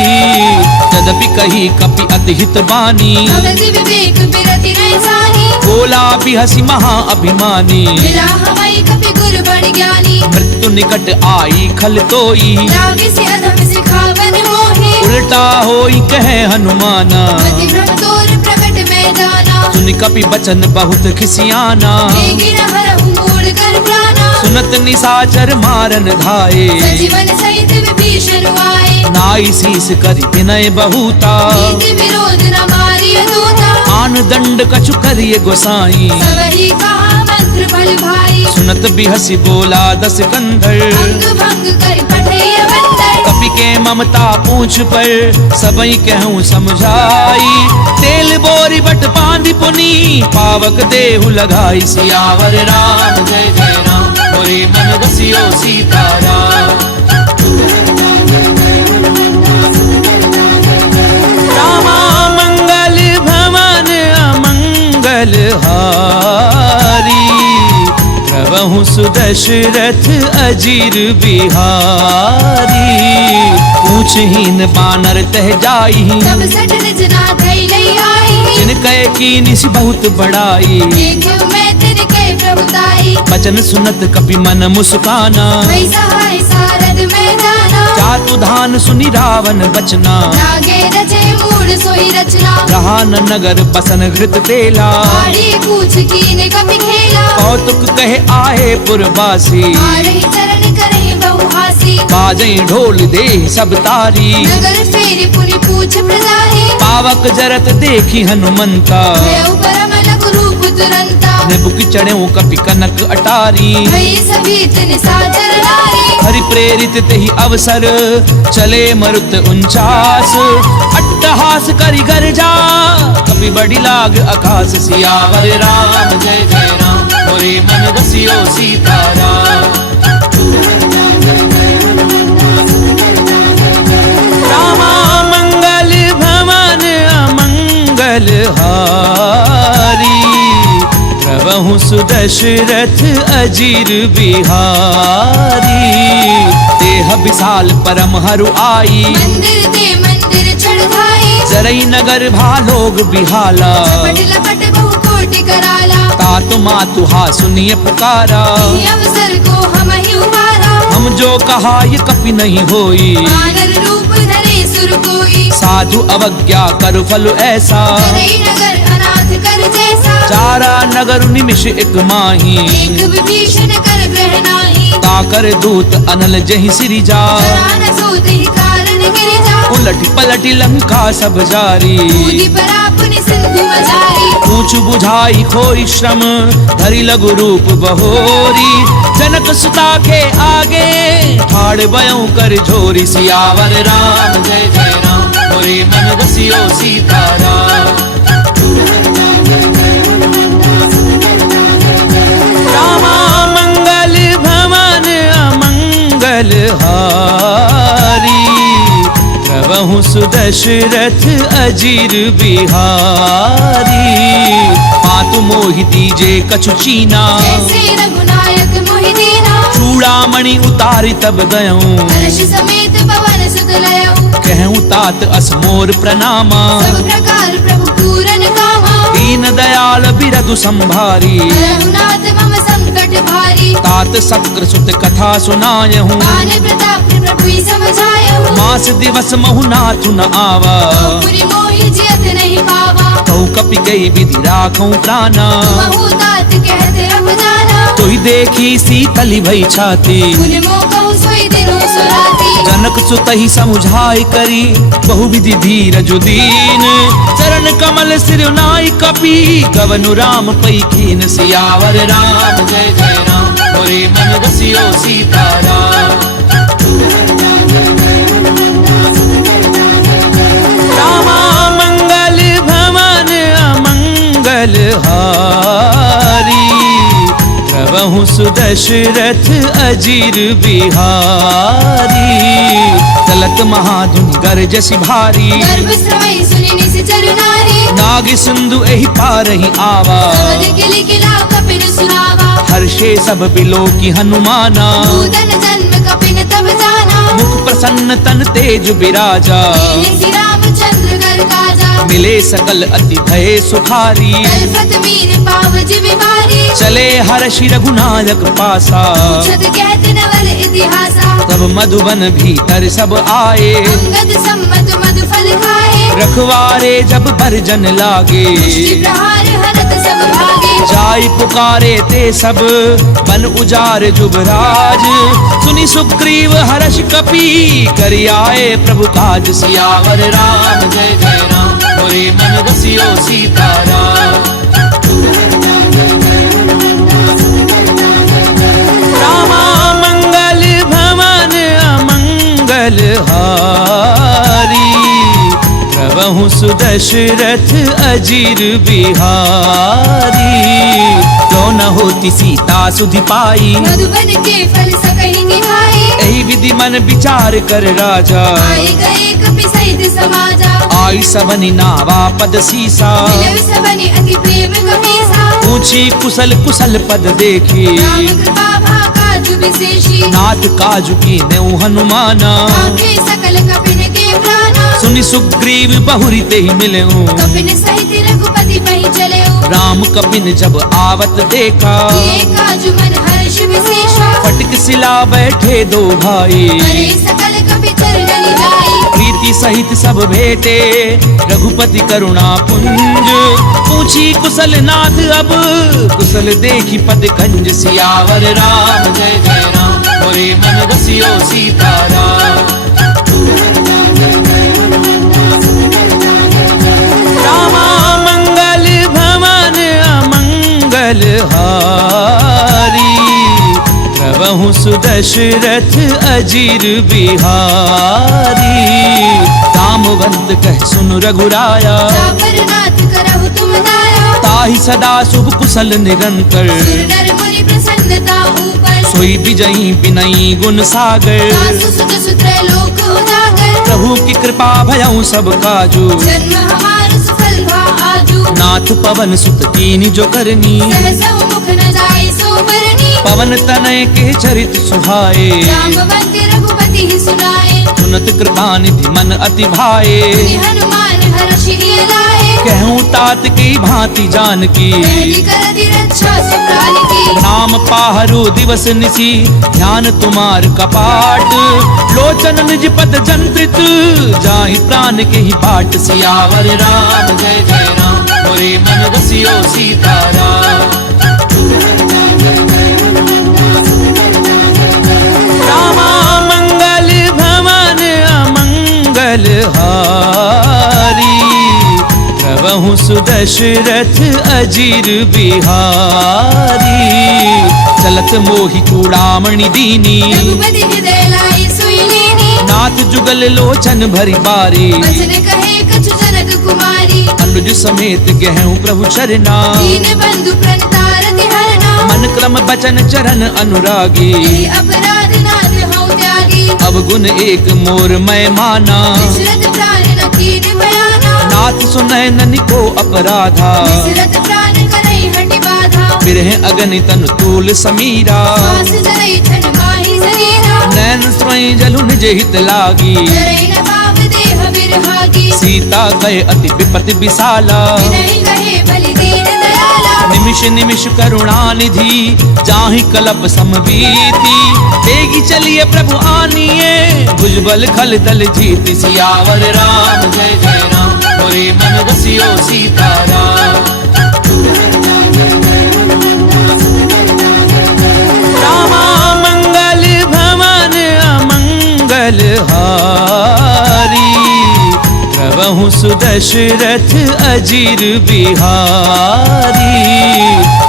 तदपि कही कपि अति हित बानी भगति विवेक बिरति नहीं सानी बोला भी हसी महा अभिमानी मिला हमाई कपि गुर बड़ ज्ञानी मृत्यु निकट आई खल तोई लागे से अधम सिखावन मोहे उल्टा होई कहे हनुमाना मति भ्रम तोर प्रकट में जाना सुन कपि बचन बहुत खिसियाना देगी न हरहु मूल कर प्राणा सुनत निसाचर मारन धाये सजीवन सहित विभीषण आए नाई शीस करि विनय बहुता नीति विरोध न मारिय दूता आन दंड कछु करिय गोसाई सबहि कहा मंत्र फल भाई सुनत बिहसी बोला दस कंधर अंग भंग कर पठैय बंदर कपि के ममता पूछ पर सबई कहूँ समझाई तेल बोरी बट बांधि पुनी पावक देहु लगाई सियावर राम जय जय राम मोरे मन बसियो सीताराम रामा मंगल भवन अमंगल हारी प्रभु सुदशरथ अजीर बिहारी पूछहीन बानर तह जाई सब सठ निज नाथ लई आई जिन कहे की निस बहुत बड़ाई देखो मैं तिनके प्रभुताई बचन सुनत कपि मन मुस्काना वही सहाय सारद में जाना जातु धान सुनि रावण बचना लागे रचे मूड सोई रचना रहा न नगर बसन घृत तेला आड़ी पूछ कीने कपि खेला कौतुक कहे आए पुरवासी आरही चरण करहि बहुहासी बाजई ढोल दे सब तारी नगर फेरी पुनि पूछ प्रजाहि पावक जरत देखी हनुमंता भयउ परम लघु रूप तुरंता निबुक चढ़ऊ कपि कनक अटारी भई सभी तिन साचर नारी हरि प्रेरित तेहि अवसर चले मरुत 49 अट्टहास करि गर्जा कपि बड़ी लाग आकाश सियावर राम जय जय राम मोरे मन बसियो सीताराम रामा मंगल भवन अमंगल हारी प्रभु सुदशरथ अजीर बिहारी देह विशाल परम हरु आई मंदिर ते मंदिर चढ़ाई जरई नगर भालोग बिहाला लपट लपट बहु कोटि कराला तातु मातु हा सुनिए पुकारा ये अवसर को हम ही उबारा हम जो कहा ये कपि नहीं होई वानर रूप धरे सुर कोई साधु अवज्ञा कर फल ऐसा जरई नगर अनाथ कर जैसा चारा नगर निमिष एक माही एक विभीषण कर ग्रह नाही ताकर दूत अनल जहि सिरि जा चरान सोते ही कारण गिर जा उलट पलट लंका सब जारी कूदी पर अपनी सिंधु मजारी पूछ बुझाई खोई श्रम धरि लघु रूप बहोरी जनक सुता के आगे ठाड़ बयऊ कर झोरी सियावर राम जय जय राम मोरे मन बसियो सीताराम रामा मंगल भवन अमंगल हारी प्रभु सुदशरथ अजीर बिहारी मातु मोहि दीजे कछु चीना जैसे रघुनायक मोहि दीना चूड़ामणि उतारि तब गयऊं हर्ष समेत पवन सुत लयऊ कहूँ तात असमोर प्रणामा सब प्रकार प्रभु पूरन कामा दीन दयाल बिरधु संभारी रघुनाथ मम संकट भारी तात सक्र सुत कथा सुनायहूँ पान प्रताप प्रभु ही समझायहु मास दिवस महु नाथु न आवा पुरि मोहि जियत नहीं पावा कहु कपि गई विधि राखूं प्राणा महु तात कहते अब जाना तोहि देखी सीतली भई छाती पुनि मोह कहु सोई दिनो सुराती जनक सुतहि समुझाई करी बहुविधि धीरज दीन चरण कमल सिर नाई कपि कवनु राम पई कीन सियावर राम जय जय राम मोरे मन बसियो सीताराम रामा मंगल भवन अमंगल हारी प्रभु सुदशरथ अजीर बिहारी चलत महाधुन गरजसि भारी गर्भ श्रवई सुनि निश्चर नारी नाग सिंधु एहि पारहि आवा समद किलि किला कपिन सुनावा हर्षे सब बिलो की हनुमाना भूतन जन्म कपिन तब जाना मुख प्रसन्न तन तेज बिराजा लीले श्री रामचंद्र कर काजा मिले सकल अति भय सुखारी कल्पत मीर पाव जिमिवारी चले हर्षि रघुनायक पासा छत कहते नवल इतिहासा तब मधुबन भीतर सब आए अंगद सम्मत मधु फल खाए रखवारे जब बरजन लागे मुष्टि प्रहार हरत सब भागे जाई पुकारे ते सब बन उजार जुबराज सुनि सुग्रीव हर्ष कपि करि आए प्रभु काज सियावर राम जय जय राम मोरे मन बसियो सीताराम रामा मंगल भवन अमंगल हारी प्रभु सुदशरथ अजीर बिहारी तो न होती सीता सुधि पाई मधुबन के फल सकहि निभाए एहि विधि मन विचार कर राजा आए गए कपि सहित समाजा आई सबनि नावा पद सीसा मिलव सबनि अति प्रेम कपीसा पूछी कुशल कुशल पद देखी राम कृपा भाकाजु विशेषी नाथ काजु की नेउ हनुमाना आंखे सकल कपिन के प्राणा सुनि सुग्रीव बहुरी ते ही मिलेऊ कपिन सहित रघुपति पहि चलेऊ राम कपिन जब आवत देखा ये काजु मन हर्ष विशेषा फटक सिला बैठे दो भाई करे सकल कपि चरण जाई प्रीति सहित सब भेटे रघुपति करुणा पुंज पूछी कुशल नाथ अब कुशल देखी पद कंज सियावर राम जय जय राम मोरे मन बसियो सीताराम रामा मंगल भवन अमंगल हारी प्रभु प्रभु सुदशरथ अजीर बिहारी। रामवंत कह सुन रघुराया, जापर नाथ करहु तुम दाया। ताहि सदा शुभ कुशल निरंतर, सुर नर मुनि प्रसन्नता ऊपर। सोई विजयी विनयी गुण सागर, दासु सुत सुत्र लोक उजागर। प्रभु की कृपा भयउ सब काजू, जन्म हमार सफल भा आजू। नाथ पवन सुत कीनी जो करनी, सहसहु मुख न जाय सो बरनी। पवन तनय के चरित सुहाए, जाम्बवंत रघुपति ही सुनाए। सुनत कृपा निधि मन अति भाए। मुनि हनुमान हर्षि लाए। कहूँ तात की भांति जानकी, पहली करति रक्षा सुप्राण की। नाम पाहरु दिवस निसी, ध्यान तुम्हार कपाट। लोचन निज पद जंत्रित, जाहि प्राण के ही बाट। सियावर राम जय जय राम, मोरे मन रसियो सीताराम। रामा मंगल भवन अमंगल हारी, प्रभु सुदशरथ अजीर बिहारी। चलत मोहि चूड़ामणि दीनी, रघुपति हृदय लाई सोई लेनी। नाथ जुगल लोचन भरी बारी। वचन कहे कछु जनक कुमारी। अनुज समेत गहूँ प्रभु चरना, दीन बंधु प्रणतारति हरना। मन क्रम बचन चरण अनुरागी। यही अपराध नाथ हऊँ त्यागी। अवगुण एक मोर मैं माना, विचरत प्राण न कीन बयाना। नाथ सुनय ननि को अपराधा। विचरत प्राण करई हटि बाधा। बिरह अगनि तनु तूल समीरा, श्वास जरई छन माहि शरीरा। नैन स्वयं जलु निज हित लागी। जरई न पाव देह बिरहागी। सीता गए अति विपति विशाला, विनय कहे बलि दीन दयाला। निमिष निमिष करुणा निधि, जाहि कलप समबीति। तेगी चलिए प्रभु आनिए, भुजबल खल दल जीत। सियावर राम जय जय राम, मोरे मन रसियो सीताराम। रामा मंगल भवन अमंगल हारी, प्रभु सुदशरथ अजीर बिहारी।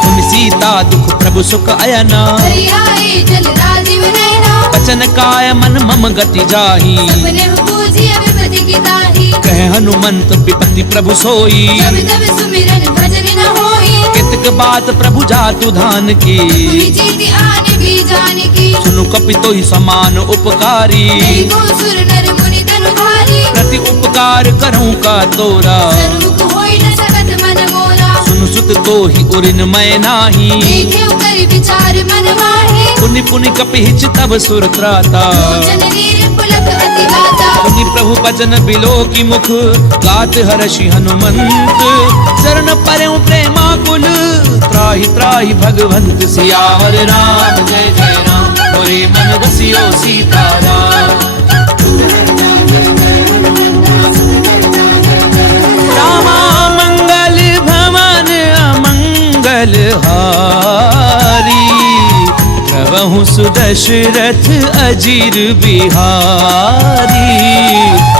तुम सीता दुख प्रभु सुख अयना, हरि आए जल राजीव नयना। वचन काय मन मम गति जाहि। सपने पूजिय विपति की ताहि। कह हनुमंत विपति प्रभु सोई, जब तब सुमिरन भजन न होई। कितक बात प्रभु जातु धान की। भूमि जीति आने भी जान की। सुनु कपितो ही समान उपकारी, नहीं को सुर नर मुनि तनुधारी। प्रति उपकार करऊं का तोरा। सन्मुख होई न सकत मन मोरा। सुनु सुत तो ही उरिन मैं नाही, देखे कर विचार मन माही। पुनि पुनि कपिहिच तब सुर त्राता। लोचन नीर पुलक अति गाता। पुनि प्रभु बचन बिलो की मुख, गात हर्षि हनुमंत। चरण परऊं प्रेमाकुल, त्राहि त्राहि भगवंत। सियावर राम जय जय राम, मोरे मन रसियो सीताराम। रामा मंगल भवन अमंगल हारी, प्रभु सुदशरथ अजीर बिहारी।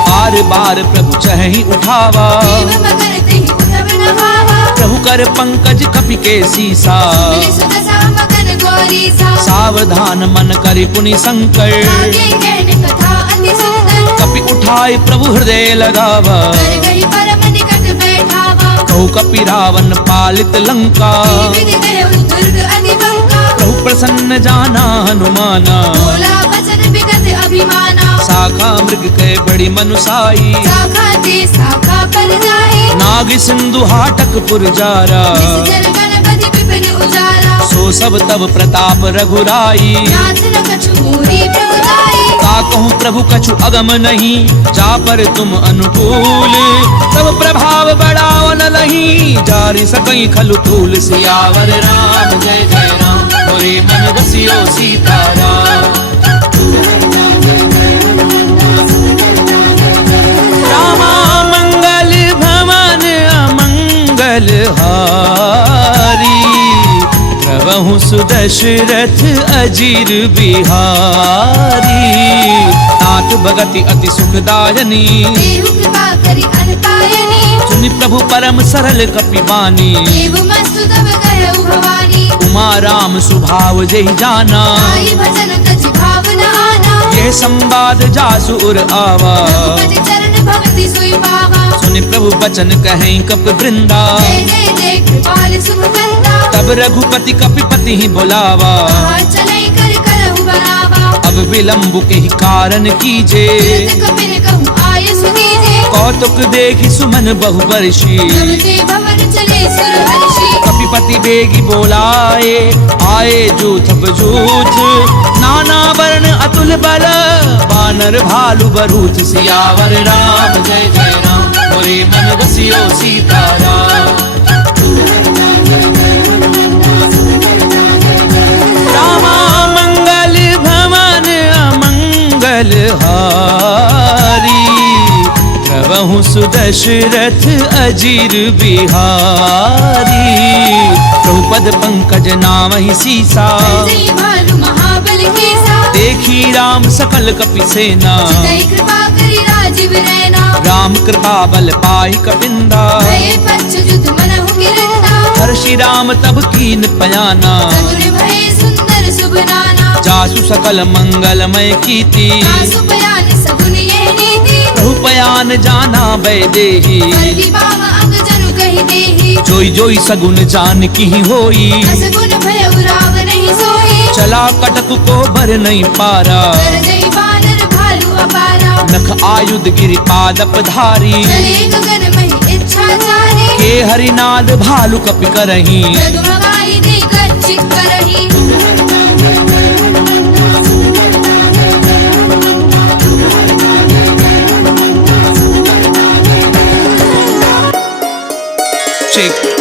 बार बार प्रभु चहि उठावा, देव मगर तेहि उठब न भावा। प्रभु कर पंकज कपि के सीसा। मिलि सुदशा मगन गौरीसा। सावधान मन करि पुनि संकर, आगे कहन कथा अति सुंदर। कपि उठाय प्रभु हृदय लगावा। कर गई परम निकट बैठावा। कहु कपि रावण पालित लंका, विधि देहु दुर्ग अति बंका। प्रभु प्रसन्न जाना हनुमाना। बोला बचन विगत अभिमाना। शाखा मृग के बड़ी मनुसाई, शाखा ते शाखा पर जाए। नाग सिंधु हाटक पुरजारा। निश्चर गणपति विपिन उजारा। सो सब तब प्रताप रघुराई, नाथ न कछु मूरी प्रभुताई। का कहूँ प्रभु कछु अगम नहीं, जा पर तुम अनुकूल। तब प्रभाव बढ़ाओ न लही, जारि सकई खलु तूल। सियावर राम जय जय राम, मोरे मन रसियो सीताराम। रामा मंगल भवन अमंगल हारी, प्रभु सुदशरथ अजीर बिहारी। नाथ भगति अति सुखदायनी, देहु कृपा करि अनपायनी। सुनि प्रभु परम सरल कपि बानी। देव मस्तु तब कहु भवानी। उमा राम स्वभाव जय जाना, आई भजन तज भाव न आना। यह संवाद जासु उर आवा, रघुपति चरण भक्ति सोई पावा। सुनि प्रभु बचन कहें कप वृंदा, जय जय जय कृपाल शुभ कंदा। तब रघुपति कपिपति ही बुलावा, कहा चले कर करहु बरावा। अब विलंब के ही कारण कीजे, तीर्थ कपिन कहूँ आय सुनीजे। कौतुक देखी सुमन बहु वर्षी, जब ते भवन चले सुर हर्षि। कपिपति बेगी बोलाए, आए जूथ बजूथ, नाना वर्ण अतुल बल, बानर भालु बरूथ। सियावर राम जय जय राम, मोरे मन बसियो सीताराम। रामा मंगल भवन अमंगल हारी, प्रभु सुदशरथ अजीर बिहारी। प्रभुपद पंकज नामहि सीसा, जय भानु महाबल केसा। देखी राम सकल कपि सेना, जय कृपा करी राजीव रैना। राम कृपा बल पाई कपिंदा, भय पंच जुत मनहु गिरंदा। हर्षि राम तब कीन पयाना, चतुर भय सुंदर शुभ नाना। जासु सकल मंगलमय कीर्ति, आसु बयान सगुन यह नीति। प्रभु पयान जाना बैदेही, हरि बाबा अंग जनु कहि देहि। जोई जोई सगुन जान की होई, असगुन भय उराव नहीं सोई। चला कटक को भर नहीं पारा, कर जय बानर भालु अपारा। नख आयुध गिरि पादप धारी, चले गगन महि इच्छाचारी। के हरिनाद भालु कपि करही, जगमगाहि दे गच्छ करहि।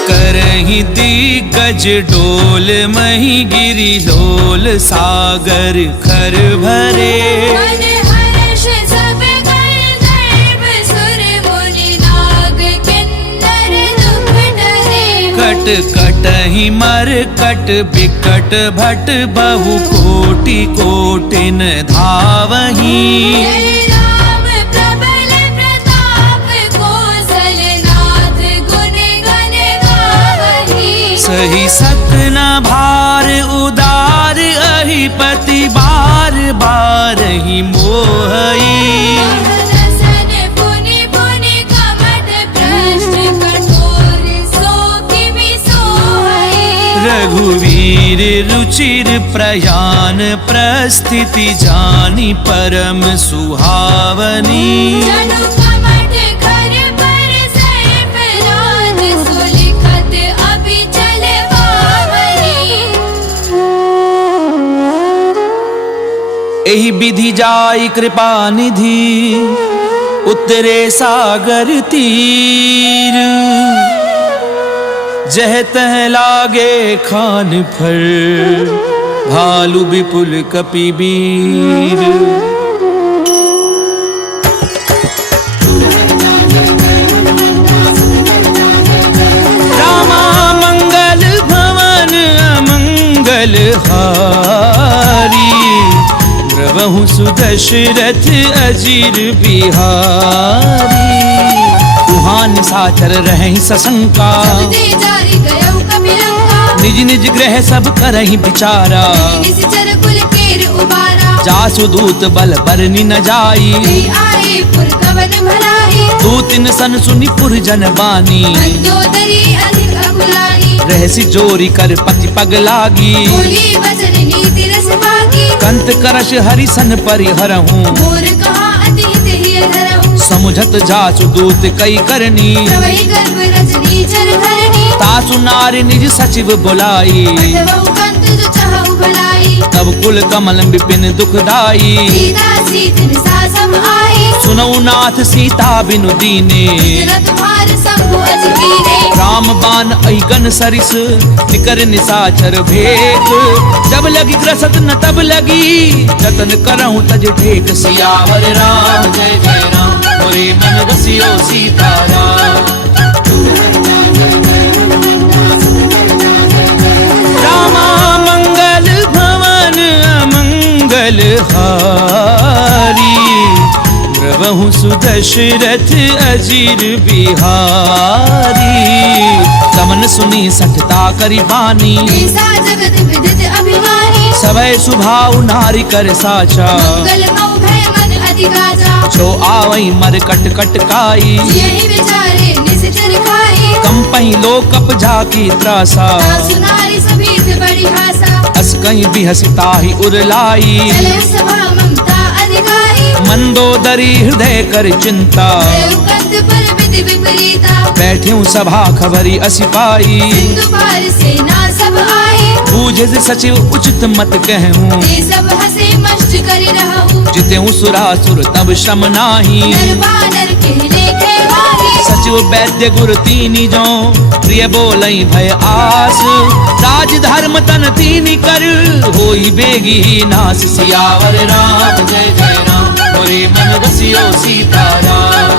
करही दिग्गज डोल, मही गिरि लोल, सागर खर भरे। मन हर्ष सब कर गर्भ, सुर मुनि नाग किन्नर दुख डरे। कट कटहि मर कट बिकट भट, बहु कोटि कोटिन धावही। जय राम प्रबल प्रताप, कौशलनाथ गुण गण गावहि। सही सत न भार उदार, अहिपति बार बार ही मोहई। रसन पुनि पुनि कमठ, भ्रष्ट कठोर सो किमि सोहै। रघुवीर रुचिर प्रयान, प्रस्थिति जानी परम सुहावनी। जनु कमठ घर पर सर्प राज, सुलिखत अभि चल पावनी। एहि विधि जाई कृपा निधि, उतरे सागर तीर। जह तह लागे खान फर, भालु विपुल कपि बीर। रामा मंगल भवन अमंगल हारी, प्रभु सुदशरथ अजीर बिहारी। तुहान साचर रहि सशंका, सब ते जारी गयौ कपिलंका। निज निज ग्रह सब करहि विचारा, निश्चर कुल केर उबारा। जासु दूत बल बरनि न जाई, जय आए पुर कवन भलाई। दूतिन सन सुनि पुर जन बानी। मंदोदरी अधिक अकुलानी, रहसि जोरी कर पति पग लागी। बोली वचन नीति रस पागी। कंत करश हरिसन परिहरहूँ, मोर कहा अति हित हिय धरहूँ। समुझत जासु दूत कई करनी, प्रवहि गर्भ रजनी चर धरणी। तासु नारी निज सचिव बुलाई। बंधवहु कंत जो चाहु भलाई। तब कुल कमल विपिन दुखदाई, सीता सीत निसा सम आई। सुनऊ नाथ सीता बिनु दीने। तेरा तुम्हार शंभु अजगीरे। राम बाण अहिगन सरिस, निकर निसाचर भेद। जब लगी ग्रसत न तब लगी, जतन करहूँ तज टेक। सियावर राम जय जय राम, मोरे मन बसियो सीताराम। रामा मंगल भवन अमंगल हारी, प्रभु द्रवहु सुदशरथ अजीर बिहारी। कमन सुनी सठता करी बानी, ऐसा जगत विदित अभिमानी। सवै सुभाव नारी कर साचा, मंगल मऊ भय मन अधिगाचा। जो आवई मर कट कट काई, यही विचारे निशिचर खाई। कंपई लोकप जाकी त्रासा, सासु नारी सभीत बड़ी हासा। अस कहीं भी हंसता ही उरलाई, चले सभा ममता अधिकारी। मंदोदरी हृदय कर चिंता, कंत पर विधि विपरीता। बैठ्यूं सभा खबरी असिपाई, सिंधु पार सेना सब आई। बूझे से सचिव उचित मत कहूं, ते सब हंसे मष्ट करि रहूं। जितेऊं सुरासुर तब श्रम नाही, नर बानर के लेखे वाही। सचिव वैद्य गुरु तीनी जो, प्रिय बोलई भय आस। राज धर्म तन तीनी कर, होई बेगी नास। सियावर राम जय जय राम, मोरे मन रसियो सीताराम।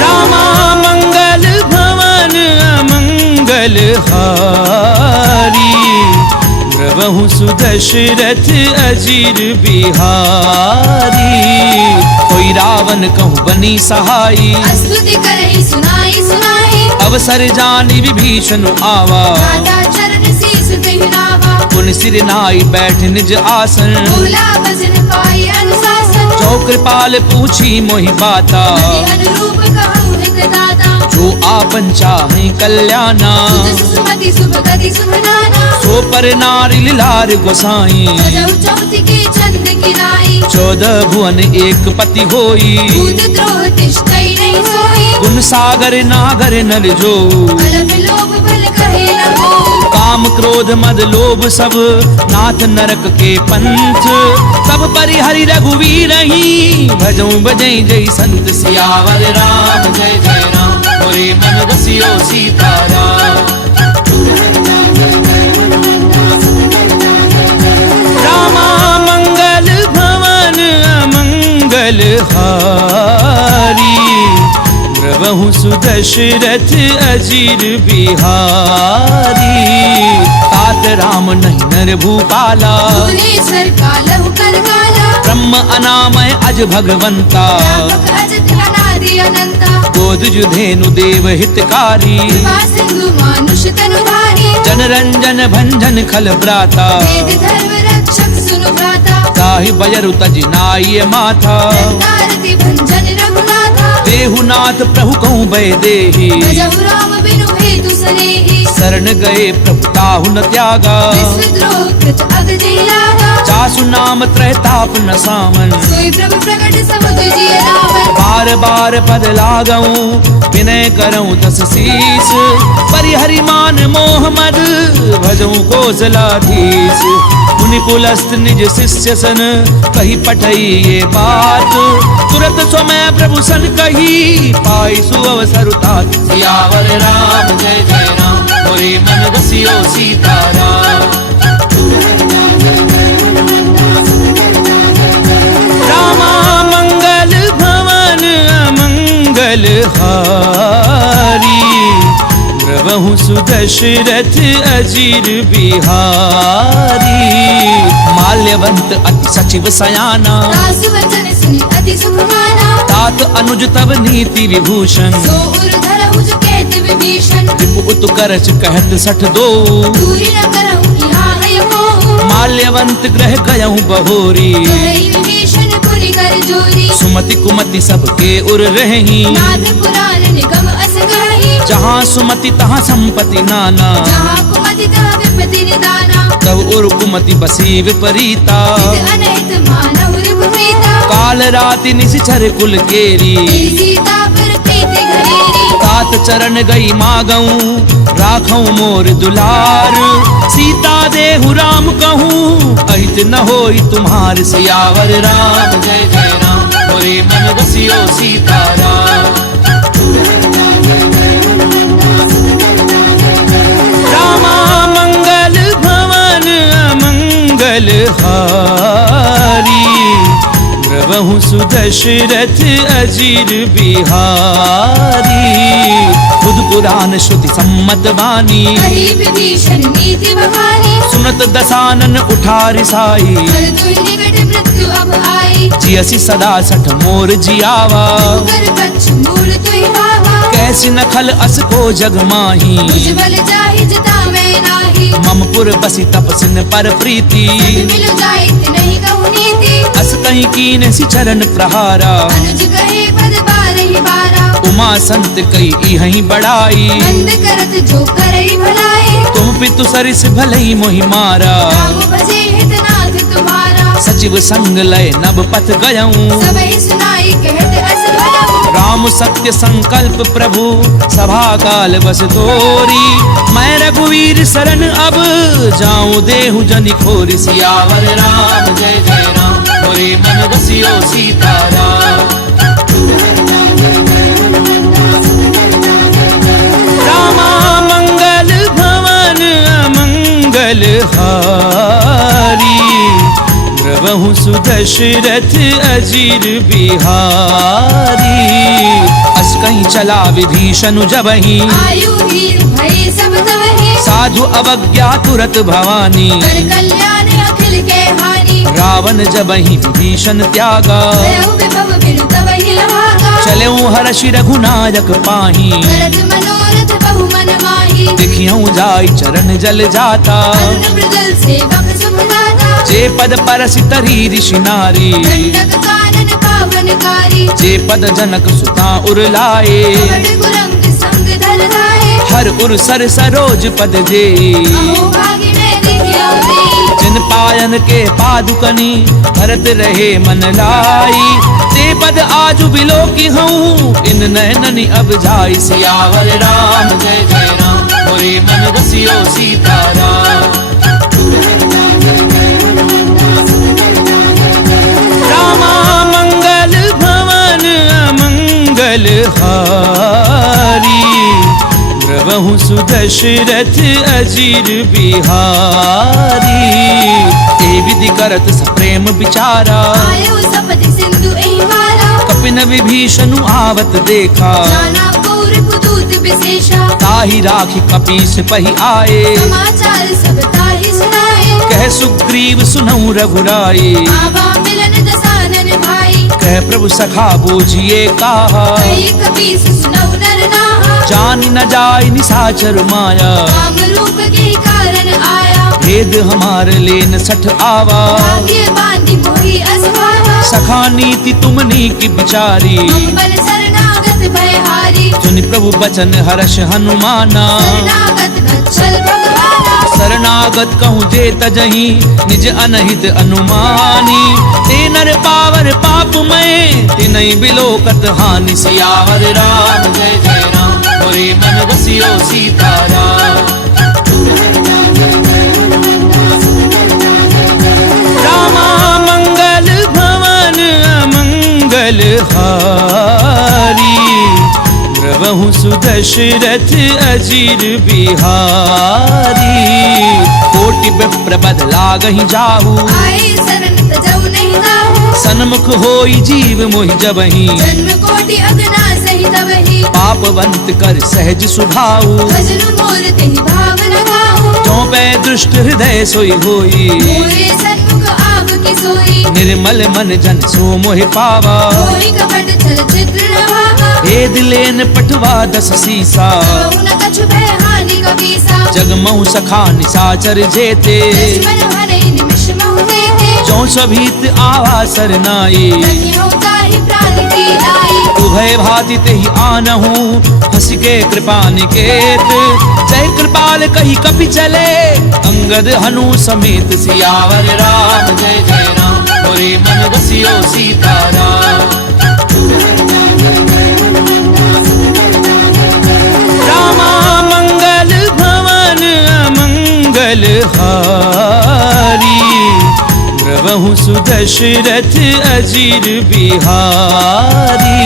रामा मंगल भवन अमंगल हारी, द्रवहु सुदशरथ अजीर बिहारी। कोई रावण कहूँ बनी सहाई, स्तुति करहि सुनाई सुनाई। अवसर जानी विभीषण आवा, दाता चरण शीस कहि नावा। पुन सिर नाई बैठ निज आसन, बोला भजन पाई अनुशासन। जो कृपाल पूछी मोहि बाता, मति अनुरूप कहूँ हित दाता। जो आपन चाहे कल्याणा। सुजस सुमति शुभ गति शुभ नाना। सो पर नारी लार गोसाई, सजौ चौथि के चंद किनाई। 14 भुवन एक पति होई, भूत द्रोह तिष्ठई नहीं सोई। गुण सागर नागर नर जो, अलप लोभ भल कहे न हो। काम क्रोध मद लोभ सब, नाथ नरक के पंथ। तब परिहरि रघुवीर ही, भजऊं बजई जय संत। सियावर राम जय जय राम, मोरे मन रसियो सीताराम। रामा मंगल भवन अमंगल हारी, द्रवहु सुदशरथ अजीर बिहारी। तात राम नहीं नर भूपाला, भुवनेश्वर कालहु कर काला। ब्रह्म अनामय अज भगवंता, व्यापक अजत अनादि अनंता। गोद जुधेनु देव हितकारी, कृपा सिंधु मानुष तनुधारी। जन रंजन भंजन खल भ्राता, वेद धर्म रक्षक सुनु भ्राता। ताहि बयरु तज नाय माथा, रत्नारति भंजन रघुनाथा। देहुनाथ प्रभु कहूँ भय देहि, भजहु राम बिनु हेतु सनेहि। शरण गए प्रभु ताहु न त्यागा, विश्वद्रोह कृत अगजे लागा। चासु नाम त्रैताप न सामन, सोई प्रभु प्रकट समुद्र जिय रावण। बार बार पद लागऊं, विनय करऊं दस शीस। परिहरि मान मोह मद, भजऊं कौशलाधीश। मुनि पुलस्त निज शिष्य सन, कही पठई ये बात। तुरत समय प्रभु सन कही, पाई सुअवसर तात। सियावर राम जय जय राम, मोरे मन रसियो सीताराम। रामा मंगल भवन अमंगल हारी, द्रवहु सुदशरथ अजीर बिहारी। माल्यवंत अति सचिव सयाना, दास वचन सुनि अति सुख माना। तात अनुज तब नीति विभूषण, सो उर धरहु जो कहत विभीषण। रिपु उत करच कहत 62, दूरी न करहु यहाँ है मोह। माल्यवंत ग्रह गयहु बहोरी, कहई विभीषण पुनि कर जोरी। सुमति कुमति सबके उर रही, नाथ पुराण निगम अस गही। जहाँ सुमति तहाँ संपत्ति नाना, जहाँ कुमति तहाँ विपत्ति निदाना। तब उर कुमति बसी विपरीता, निज अनहित मानहु रिपुप्रीता। काल राति निशिचर कुल केरी, तेरी सीता पर प्रीति घनेरी। तात चरण गई मागऊं, राखऊं मोर दुलार। सीता देहु राम कहूँ, अहित न होई तुम्हार। सियावर राम जय जय राम, मोरे मन रसियो सीताराम। रामा मंगल भवन अमंगल हारी, द्रवहु सुदशरथ अजीर बिहारी। बुध पुराण श्रुति सम्मत वाणी। कही विभीषण नीति बखानी। सुनत दसानन उठा रिसाई। कर दुहि निकट मृत्यु अब आई। जियसि सदा सठ मोर जियावा। कर पक्ष मूल तुहि भावा। कैसी नखल अस को जग माही। उज्ज्वल जाहि जता मैं नाही। ममपुर बसी तपसिन पर प्रीति। मिलु जाइत नहीं कहु नीति। अस कहीं कीन सि चरण प्रहारा। अनुज कहे पद बारहि बारा। उमा संत कई इहहीं बड़ाई। मंद करत जो करई भलाई। तुम पितु सरिस भलई मोहि मारा। राम भजे हितनाथ तुम्हारा। सचिव संग लय नभ पथ गयऊं। सबहि सुनाई कहत अस भयऊं। राम सत्य संकल्प प्रभु सभा काल बस तोरी। मैं रघुवीर शरण अब जाऊं देहु जनि खोरि। सियावर राम जय जय राम मोरे मन बसियो सीताराम। रामा मंगल भवन अमंगल हारी। द्रवहु सुदशरथ अजीर बिहारी। अस कहीं चला विभीषण जबहि। आयु हीर भय सब तवहि। साधु अवज्ञा तुरत भवानी। कर कल्याण अखिल के हानि। रावण जबहि विभीषण त्यागा। भयउ विभव बिनु तवहि लभागा। चलऊं हर्षि रघुनायक पाही। करत मनोरथ बहु मन माही। देखियऊं जाई चरण जल जाता। अरुण मृदल सेवक शुभ दाता। जे पद परसि तरी ऋषि नारी। दंडक कानन पावनकारी। जे पद जनक सुता उरलाए। कवट कुरंग संग धर धाये। हर उर सर सरोज पद जे। अहो भागी मैं देखियो दे। जिन पायन के पादुकनी भरत रहे मन लाई। ते पद आजु बिलो की हूँ इन नैननि अब जाई। सियावर राम जय जय राम मोरे मन बसियो सीताराम। रामा मंगल भवन अमंगल हारी। द्रवहु सुदशरथ अजीर बिहारी। ए विधि करत सप्रेम विचारा। आयो सपति सिंधु एहि मारा। कपिन विभीषण आवत देखा। जाना कौर पुदूत विशेषा। ताहि राखी कपीस पहि आए। समाचार सब ताहि सुनाए। कह सुग्रीव सुनऊ रघुराई। आवा मिलन दसानन भाई। कह प्रभु सखा बूझिए काहा। कही कपीस सुनऊ नर नाहा। जान न जाय निशाचर माया। काम रूप के कारण आया। भेद हमार लेन सठ आवा। भाग्य बांधि मोहि असभावा। सखा नीति तुमनी की बिचारी। अम्बर शरणागत भयहारी। सुनि प्रभु बचन हर्ष हनुमाना। शरणागत वत्सल भगवाना। शरणागत कहूँ जे तजहि निज अनहित अनुमानी। ते नर पावर पाप में तिनहि बिलोकत हानि। सियावर राम जय जय राम मोरे मन बसियो सीताराम। रामा मंगल भवन अमंगल हारी। द्रवहु सुदशरथ अजीर बिहारी। कोटि विप्र बद लागहि जाहु। आए शरण तजौ नहीं दाहु। सन्मुख होई जीव मोहि जबहि। जन्म कोटि अगना सही तबहि। पापवंत कर सहज सुभाऊ। भजन मोर तेहि भाव लगाहु। जो पै दुष्ट हृदय सोई होई। मोरे सन्मुख आव की सोई। निर्मल मन जन सो मोहि पावा। कोई कपट छल चित्र न भावा। भेद लेन पठवा दस सीसा। कहु न कछु भय हानि कबीसा। जगमहु सखा निशाचर जेते। दुश्मन हरै निमिष महु देते। जो सभीत आवा सरनाई। रखियो ताहि प्राण पीड़ाई। उभय भाति तेहि आनहु हंस के कृपा निकेत। जय कृपाल कही कपि चले अंगद हनु समेत। सियावर राम जय जय राम मोरे मन बसियो सीताराम। रामा मंगल भवन अमंगल हारी। द्रवहु सुदशरथ अजीर बिहारी।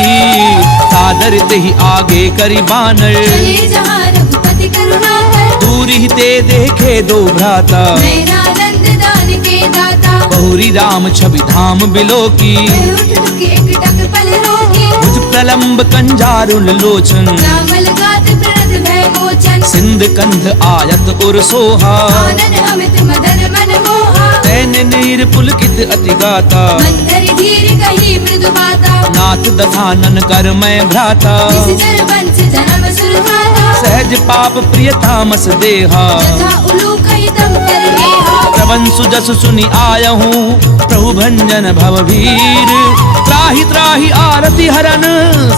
सादर तेहि आगे करि बानर। चले जहाँ रघुपति करुणाकर। दूर ही ते देखे दो भ्राता। नयनानंद दान के दाता। बहुरी राम छवि धाम बिलो की। उठ टुक एक टक पल रोकी। भुज प्रलंब कंजारुल लोचन। रामल गात प्रणत लोचन सिंध कंध आयत उर सोहा आनन अमित मदन मन मोहा तैन नीर पुलकित अति गाता मंथर धीर कही मृदु बाता नाथ दधानन कर मैं भ्राता निशिचर वंश जन्म सुर धाता सहज पाप प्रिय तामस देहा यथा उलूक हितम कर नेहा प्रवंसु जसु सुनि आयहूँ प्रभु भंजन भवभीर त्राहि त्राहि आरति हरन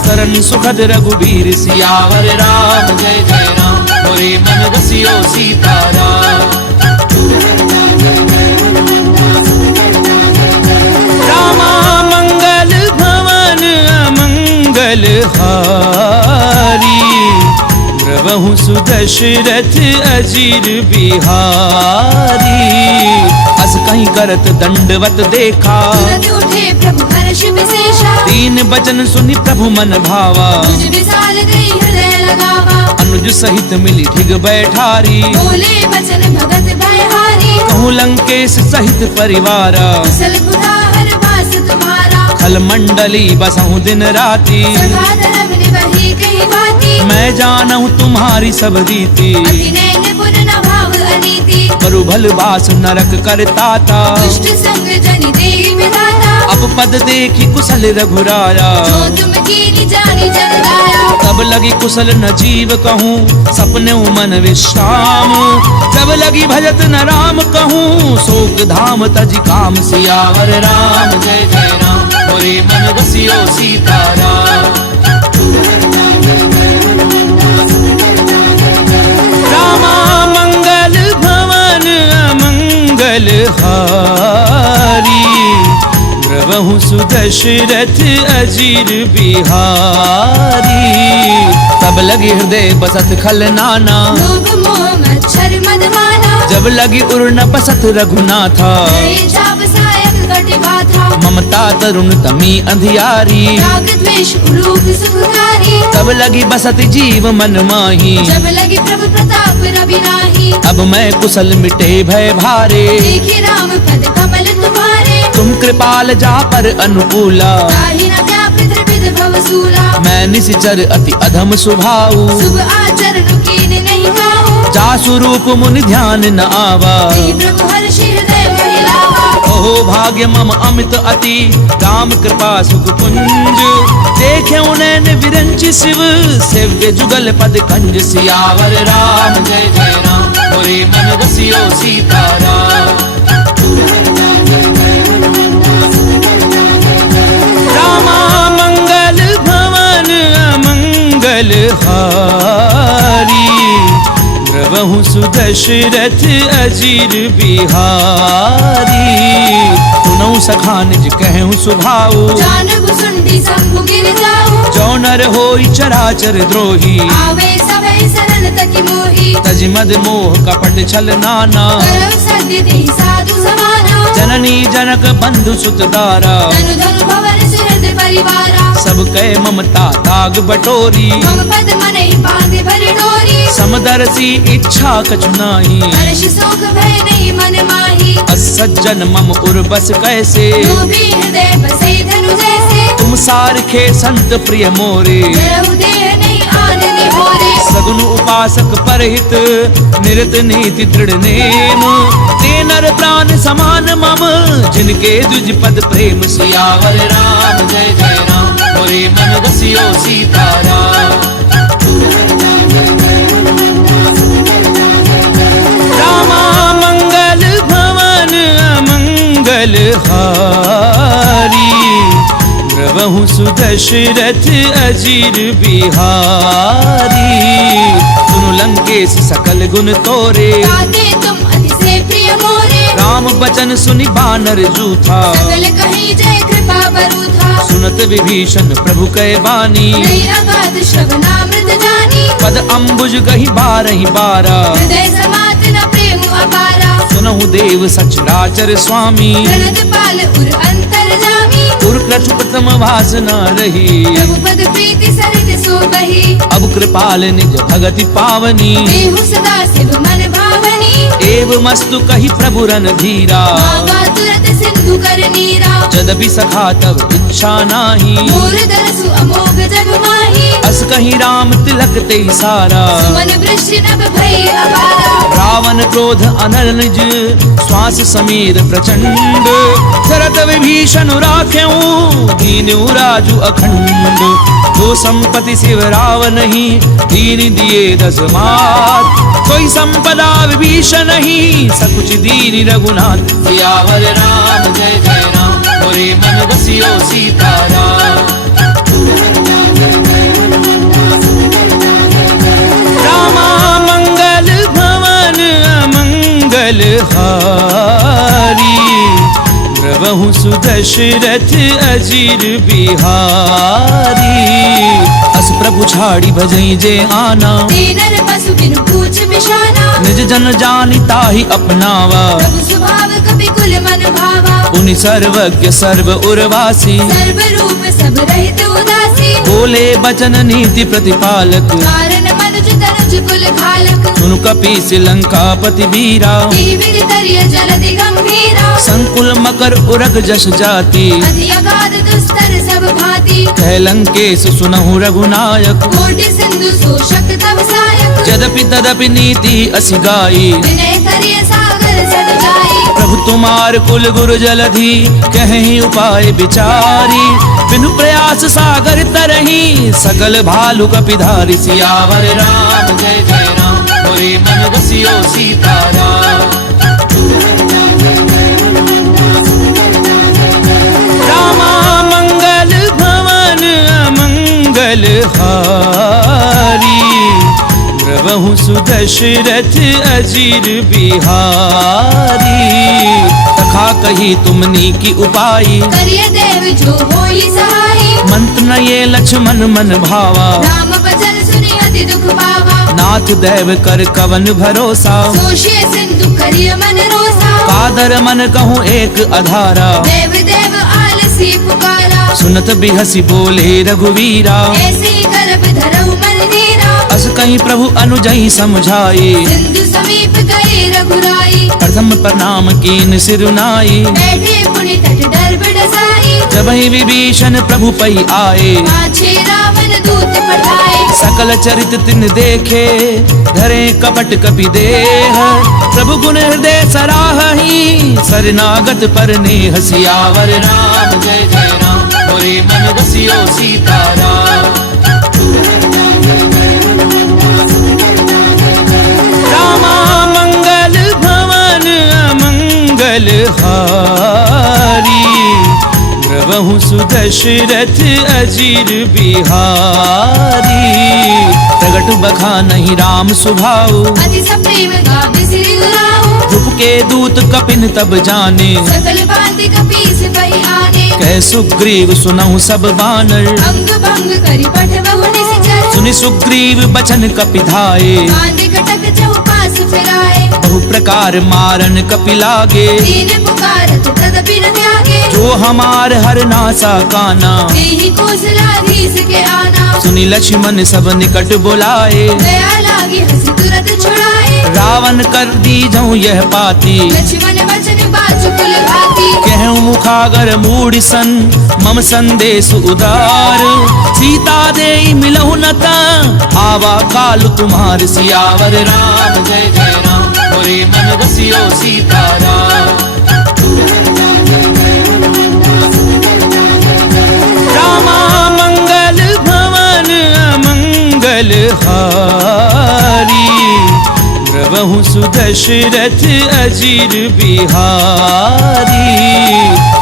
सरन सुखद रघुबीर सियावर राम जय जय राम मोरे मन रसियो सीताराम रामा मंगल भवन अमंगल हारी प्रभु सुदशरथ अजीर बिहारी अस कहीं करत दंडवत देखा तुरंत उठे प्रभु हर्ष विशेषा दीन बचन सुनि प्रभु मन भावा तुझ विशाल गई हृदय लगावा अनुज सहित मिली ठिग बैठारी बोले वचन भगत भयहारी कहूँ लंकेश सहित परिवारा कुशल कुदाहर वास तुम्हारा खल मंडली बसहूँ दिन राती सखा धर्म निवही कही बाती मैं जानहूँ तुम्हारी सब रीति अति नैन पुर न भाव अनीति करु भल बास नरक करताता दुष्ट संग जनि देहि विधाता अब पद देखी कुशल रघुराया जो तुम कीनी जानी जग गाया तब लगी कुशल न जीव कहूँ सपने मन विश्राम जब लगी भजत न राम कहूँ शोक धाम तज काम सियावर राम जय जय राम मोरे मन रसियो सीताराम रामा मंगल भवन अमंगल हारी प्रभु सुदशरथ अजीर बिहारी तब लगी हृदय बसत खल नाना लोभ मोह मच्छर मदमाना जब लगी उर न बसत रघुनाथा हरे जाप सायक कटि बाधा ममता तरुण तमी अंधियारी राग द्वेष उलूक सुखकारी तब लगी बसत जीव मन माही जब लगी प्रभु प्रताप रवि नाही अब मैं कुशल मिटे भय भारे देखी राम पद कमल तुम्हारे तुम कृपाल जा पर अनुकूला ताहि न व्यापृत विध भवसूला मैं निशिचर अति अधम सुभाऊ शुभ आचरण कीन नहीं खाओ जासु रूप मुनि ध्यान न आवा तेहि प्रभु हर्ष हृदय महिलावा ओहो भाग्य मम अमित अति राम कृपा सुख पुंज देखे उनैन विरंचि शिव सेव्य जुगल पद कंज सियावर राम जय जय राम मोरे मन रसियो सीताराम रामा मंगल भवन अमंगल हारी प्रभु सुदशरथ अजीर बिहारी सुनऊ सखा निज कहूँ सुभाऊ जानब सुंडी शंभु गिर जाऊ जो नर होई चराचर द्रोही आवे सभै सरल तकी मोही तज मद मोह कपट छल नाना करव सद्य देहि साधु समाना जननी जनक बंधु सुत दारा धनु धनु भवन सुहृद परिवारा सब कै ममता ताग बटोरी मम पद मनहि बांधे भरि डोरी समदर्शी इच्छा कछु नाही हर्ष शोक भय नहीं मन माही असज्जन मम उर बस कैसे लोभी हृदय बसे धनु जैसे तुम सारखे संत प्रिय मोरे जरहु देह नहीं आन निहोरे सगुन उपासक परहित निरत नीति दृढ़ नेम ते नर प्राण समान मम जिनके द्विज पद प्रेम सियावर राम जय जय राम मोरे मन रसियो सीताराम रामा मंगल भवन अमंगल हारी प्रभु सुदशरथ अजीर बिहारी सुनु लंकेश सकल गुण तोरे गाते तुम अति से प्रिय मोरे राम बचन सुनि बानर जूथा सकल कहीं जय कृपा बरूथा सुनत विभीषण प्रभु कै बानी नहीं अगाध श्रवणामृत जानी पद अम्बुज गही बारहि बारा हृदय समात न प्रेम अपारा सुनहु देव सचराचर स्वामी प्रणत पाल उर अंतर जामी उर क्रतु प्रथम वासना रही प्रभु पद प्रीति सरित सो बही अब कृपाल निज भगति पावनी देहु सदा शिव मन भावनी एव मस्तु कही प्रभु रन धीरा मांगा तुरत सिंधु कर नीरा जदपि सखा तब इच्छा नाही मोर दरसु अमोघ जग माही अस कहीं राम तिलक ते सारा सुमन वृष्टि नभ भई अपारा रावण क्रोध अनल निज श्वास समीर प्रचंड शरद विभीषण राख्यऊ दीनु राजु अखंड जो संपत्ति शिव रावण ही दीन दिए 10 मात कोई संपदा विभीषण ही सकुच दीन रघुनाथ सियावर राम जय जय राम मोरे मन बसियो सीताराम रामा मंगल भवन अमंगल हारी प्रभु सुदशरथ अजीर बिहारी अस प्रभु छाड़ी भजई जे आना दीनर पशु बिनु पूछ बिशाना निज जन जानी ताहि अपनावा प्रभु स्वभाव कपि कुल मन भावा उनि सर्वज्ञ सर्व उर्वासी सर्व रूप सब रहित उदासी बोले बचन नीति प्रतिपालक कारण मनुज तनुज कुल घालक सुनु कपीस लंकापति वीरा विविध करिय जलधि गंभीरा संकुल मकर उरग जस जाति अति अगाध दुस्तर सब भांति कह लंकेश सुनहु रघुनायक कोटि सिंधु शोषक तव सायक यद्यपि तदपि नीति असि गाई विनय करिय सागर सद जाई प्रभु तुम्हार कुल गुरु जलधि कहीं उपाय विचारी बिनु प्रयास सागर तरही सकल भालु कपिधारी सियावर राम जय जय राम मोरे मन बसियो सीताराम रामा मंगल भवन अमंगल हारी प्रभु सुदशरथ अजीर बिहारी तथा कही तुमनी की उपाई करिय देव जो होई सहाई मंत्र न ये लक्ष्मण मन भावा राम बचन सुनि अति दुख पावा नाथ देव कर कवन भरोसा सोशिय सिंधु करिय मन रोसा कादर मन कहूँ एक अधारा देव देव आलसी पुकारा सुनत बिहसी बोले रघुवीरा ऐसे ही करब धरऊ मन धीरा अस कहीं प्रभु अनुजहि समझाई सिंधु समीप गए रघुराई प्रथम प्रणाम कीन सिरुनाई बैठे पुनि तट डर बडसाई जब ही विभीषण प्रभु पई आए पाछे रावण दूत पठाए सकल चरित तिन देखे धरे कपट कपि देह प्रभु गुण हृदय सराहहि सरनागत पर नेह सियावर राम जय जय राम मोरे मन बसियो सीताराम रामा मंगल भवन अमंगल हारी प्रभु सुदशरथ अजीर बिहारी प्रगट बखानहि राम सुभाऊ अति सप्रेम गावे श्री गुलाऊ रूप के दूत कपिन तब जाने सकल बांधि कपीस पही आने कह सुग्रीव सुनहु सब बानर अंग भंग करि पठवहु निश्चर सुनि सुग्रीव बचन कपिधाए बांधि कटक चौपास फिराए बहु प्रकार मारन कपि लागे दीन पुकारत तदपि न त्यागे जो हमार हर नासा काना देहि कौशलाधीश के आना सुनि लक्ष्मण सब निकट बुलाए दया लागी हंसी तुरंत छुड़ाए रावण कर दी जाऊं यह पाती लक्ष्मण वचन बाजु कुल भाती कहूँ मुखागर मूढ़ सन मम संदेश उदार सीता दे मिलहु न ता आवा काल तुम्हार सियावर राम जय जय राम मोरे मन बसियो सीताराम रामा मंगल भवन अमंगल हारी प्रभु सुदशरथ अजीर बिहारी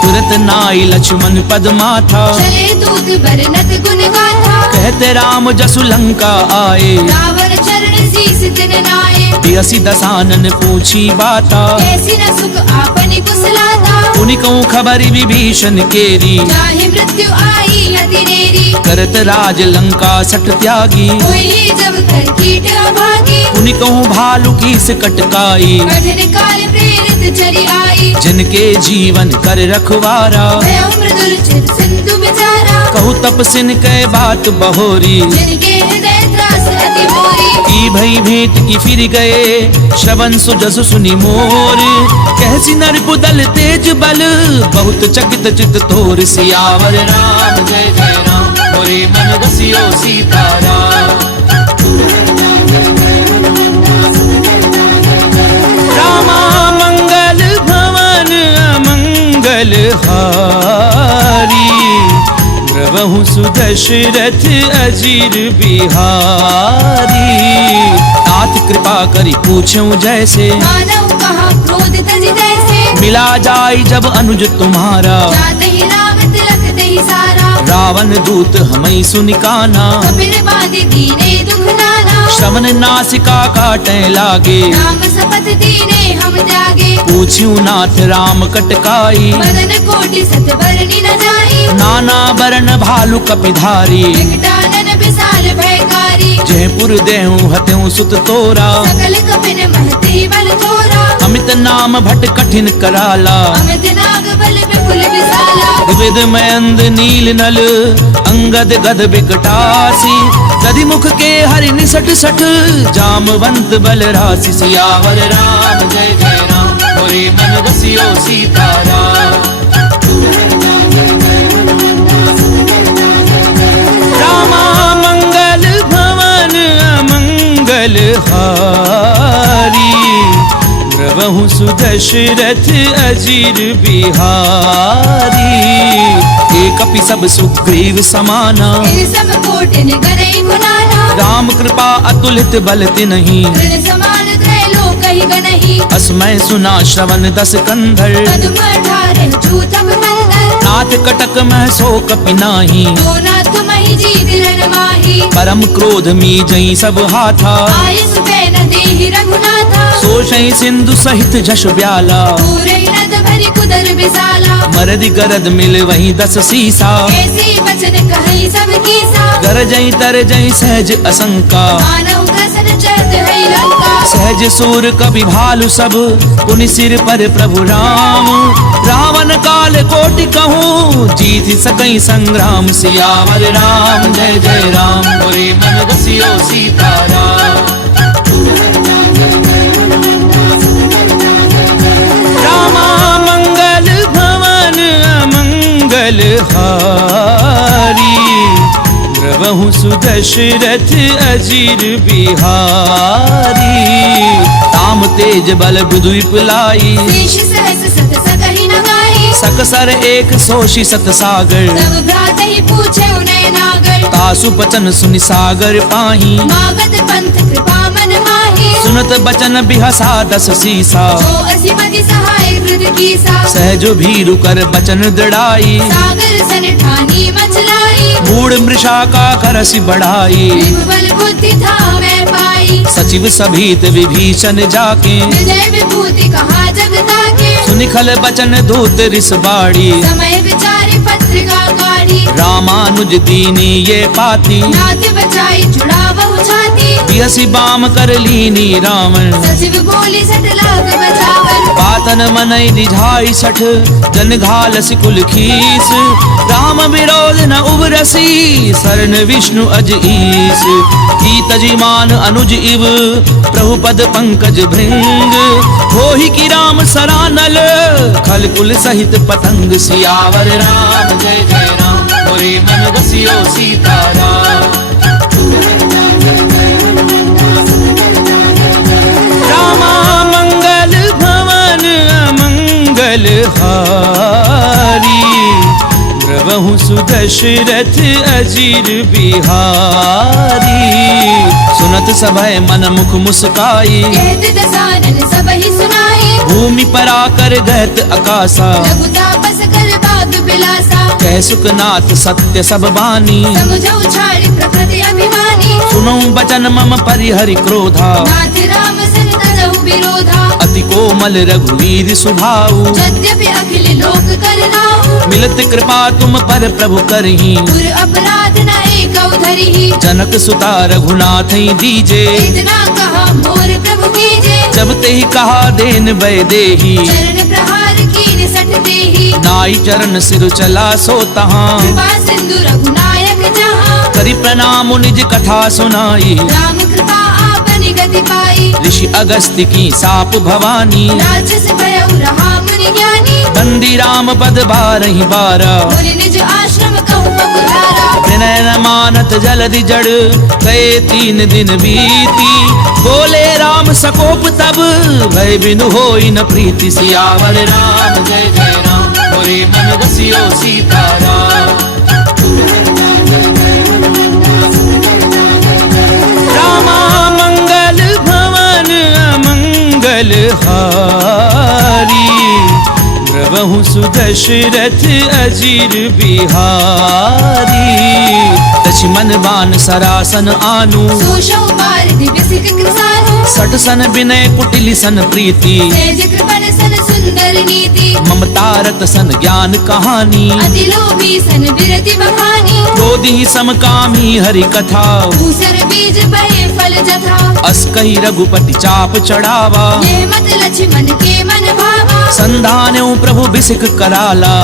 तुरत नाई लक्ष्मण पद माथा चले दूत बरनत गुण गाथा कहते राम जसु लंका आए रावण चरण शीस दिन नाए बियसी दसानन पूछी बाता कैसी न सुख आपनि कुशलाता उनि कहूँ खबरी विभीषण केरी चाहे मृत्यु आई अति नेरी करत राज लंका सट त्यागी कोई जब कर कीट अभागी उनि कहूँ भालू की से कटकाई कठिन काल प्रेरित चरी आई जिनके जीवन कर रखवारा भय मृदुल चिर सिंधु बिचारा कहू तपसिन कै बात बहोरी जिनके हृदय त्रास अति मोरी की भई भेंट की फिर गए श्रवण सुजसु सुनि मोर कहसी नर पुदल तेज बल बहुत चकित चित तोर सियावर राम जय जय राम मोरे मन बसियो सीताराम। रामा मंगल भवन अमंगल हारी, प्रभु सुदशरथ अजीर बिहारी। नाथ कृपा करी पूछूं जैसे, मानव कहा क्रोध तज तैसे। मिला जाई जब अनुज तुम्हारा, जाते ही राम तिलक दही सारा। रावण दूत हमें सुनिकाना, कपिल बाधि दीने दुख नाना। श्रवण नासिका काटे लागे, राम शपथ दीने हम त्यागे। पूछ्યું नाथ राम कटकाई, मदन कोटि सत बरनी न जाई। नाना बरन भालु कपिधारी। विकटानन विशाल भयकारी, जयपुर देहूं हत्यूं सुत तोरा, सकल कपिन महती बल थोरा। अमित नाम भट कठिन कराला, अमित नाग बल विपुल विशाला। विविध मयंद नील नल अंगद गद बिकटासी। गदि मुख के हरि निसट सठ, जामवंत बल राशि। सियावर राम जय जय राम, मोरे मन बसियो सीताराम। रामा मंगल भवन अमंगल हारी, प्रभु सुदशरथ अजीर बिहारी। एक कपि सब सुग्रीव समाना, इन सब कोटिन गनई गुनाना। राम कृपा अतुलित बल तिन्हि, तृण समान त्रैलोक ही गनहि। असमय सुना श्रवण दस कंधर, पदुम 18 जूतम नंदन। नाथ कटक मह सो कपि नाही, दो नाथ महि जीत रण माही। परम क्रोध मी जई सब हाथा, आय सुबह न देहि रघुनाथा। सोषई सिंधु सहित जश ब्याला, पूरे नद भरि कुदर विशाला। मरदि गरद मिल वही दस सीसा, ऐसी वचन कहि सब कीसा। गरजई तरजई सहज असंका, मानव ग्रसन चरत है लंका। सहज सूर कवि भालु सब, पुनि सिर पर प्रभु राम। रावण काल कोटि कहूँ, जीत सकई संग्राम। सियावर राम जय जय राम, मोरे मन बसियो सीताराम। रामा मंगल भवन अमंगल हारी, प्रभु सुदशरथ अजीर बिहारी। राम तेज बल विद्युप लाई, शेष सहस सत सकहि न गाहि। सकसर एक सोषि सत सागर, सब भ्रातहि पूछे उनय नागर। तासु बचन सुनि सागर पाही, मागध पंथ कृपा मन माही। सुनत बचन बिहसा दस सीसा, जो असिमति सहाय हृद कीसा। सहजो भीरु कर बचन दृढ़ाई, सागर सन ठानी मचलाई। मूढ़ मृषा का करसि बढ़ाई। विभुबल बुद्धि था मैं पाई। सचिव सभीत विभीषण जाके, विजय विभूति कहा जगता के। सुनिखल बचन दूत रिस बाड़ी, समय विचारे पत्रिका काढ़ी। रामानुज दीनी ये पाती, नाथ बचाई जुड़ा बहु छाती। बिहसी बाम कर लीनी रावण, सचिव बोली सट लाख बचावन। पातन मनई निझाई सठ, जन घाल सिकुल खीस। राम विरोध न उबरसी, शरण विष्णु अज ईस। की तजिमान अनुज इव, प्रभु पद पंकज भृंग। होहि की राम सरानल, खल कुल सहित पतंग। सियावर राम जय जय राम, मोरे मन बसियो सीताराम। रामा मंगल भवन अमंगल हारी, प्रभु सुदशरथ अजीर बिहारी। सुनत सभय मन मुख मुस्काई, कहत दसानन सबहि सुनाई। भूमि पर आकर गहत अकासा, लघु तापस कर बाग बिलासा। कह सुखनाथ सत्य सब बानी, समुझ उछाड़ी प्रकृति अभिमानी। सुनो बचन मम परिहरि क्रोधा, नाथ राम सन तजहु विरोधा। अति कोमल रघुवीर सुभाऊ, यद्यपि अखिल लोक करनाऊ। मिलत कृपा तुम पर प्रभु करही, गुर अपराध न एकौ धरिहि। जनक सुता रघुनाथ दीजे, इतना कहा मोर प्रभु कीजे। जब ते ही कहा देन बै देही, चरण प्रहार कीन सठ देहि। नाई चरण सिर चला सो तहाँ, कृपा सिंधु रघुनायक जहाँ। करि प्रणाम निज कथा सुनाई, राम कृपा आपनि गति पाई। ऋषि अगस्त्य की साप भवानी, राजस भयउ रहा मुनि ज्ञानी। बंदी राम पद बारहि बारा, मुनि निज आश्रम कहु मुखधारा। विनय न मानत जलधि जड़ गए 3 दिन बीती। बोले राम सकोप तब भय बिनु होई न प्रीति। सियावर राम जय जय राम मोरे मन बसियो सीताराम। रामा मंगल भवन अमंगल हारी। द्रवहु सुदशरथ अजीर बिहारी। लक्ष्मण बान सरासन आनु सोशौ पार दिव्य सिख कृसानु। सट सन विनय कुटिल सन प्रीति। तेज कृपण सन सुंदर नीति। ममता रत सन ज्ञान कहानी। अति लोभी सन बिरति बखानी। क्रोधी समकामी हरि कथा। दूसर बीज बहे फल जथा। अस कही रघुपति चाप चढ़ावा। ये मत लक्ष्मण के मन भावा। संधान्यो प्रभु बिसिक कराला।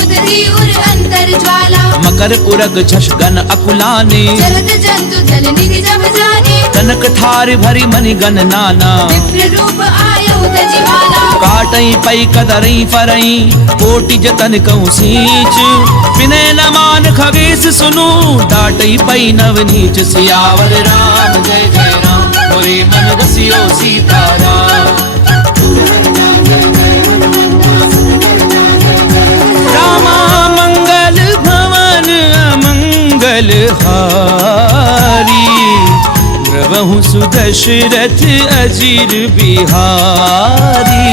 उदरी उर अंतर ज्वाला। मकर उरग झष गन अकुलाने। जलद जंतु जल निधि जब जाने। कनक थार भरी मनि गन नाना। विप्र रूप आयो तजिमाना। काटई पई कदरई फरई कोटि जतन कहूँ सींच। विनय न मान खगेश सुनु डाटई पई नव नीच। सियावर राम जय जय राम मोरे मन बसियो सीताराम। रामा मंगल भवन अमंगल हारी। द्रवहु सुदशरथ अजीर बिहारी।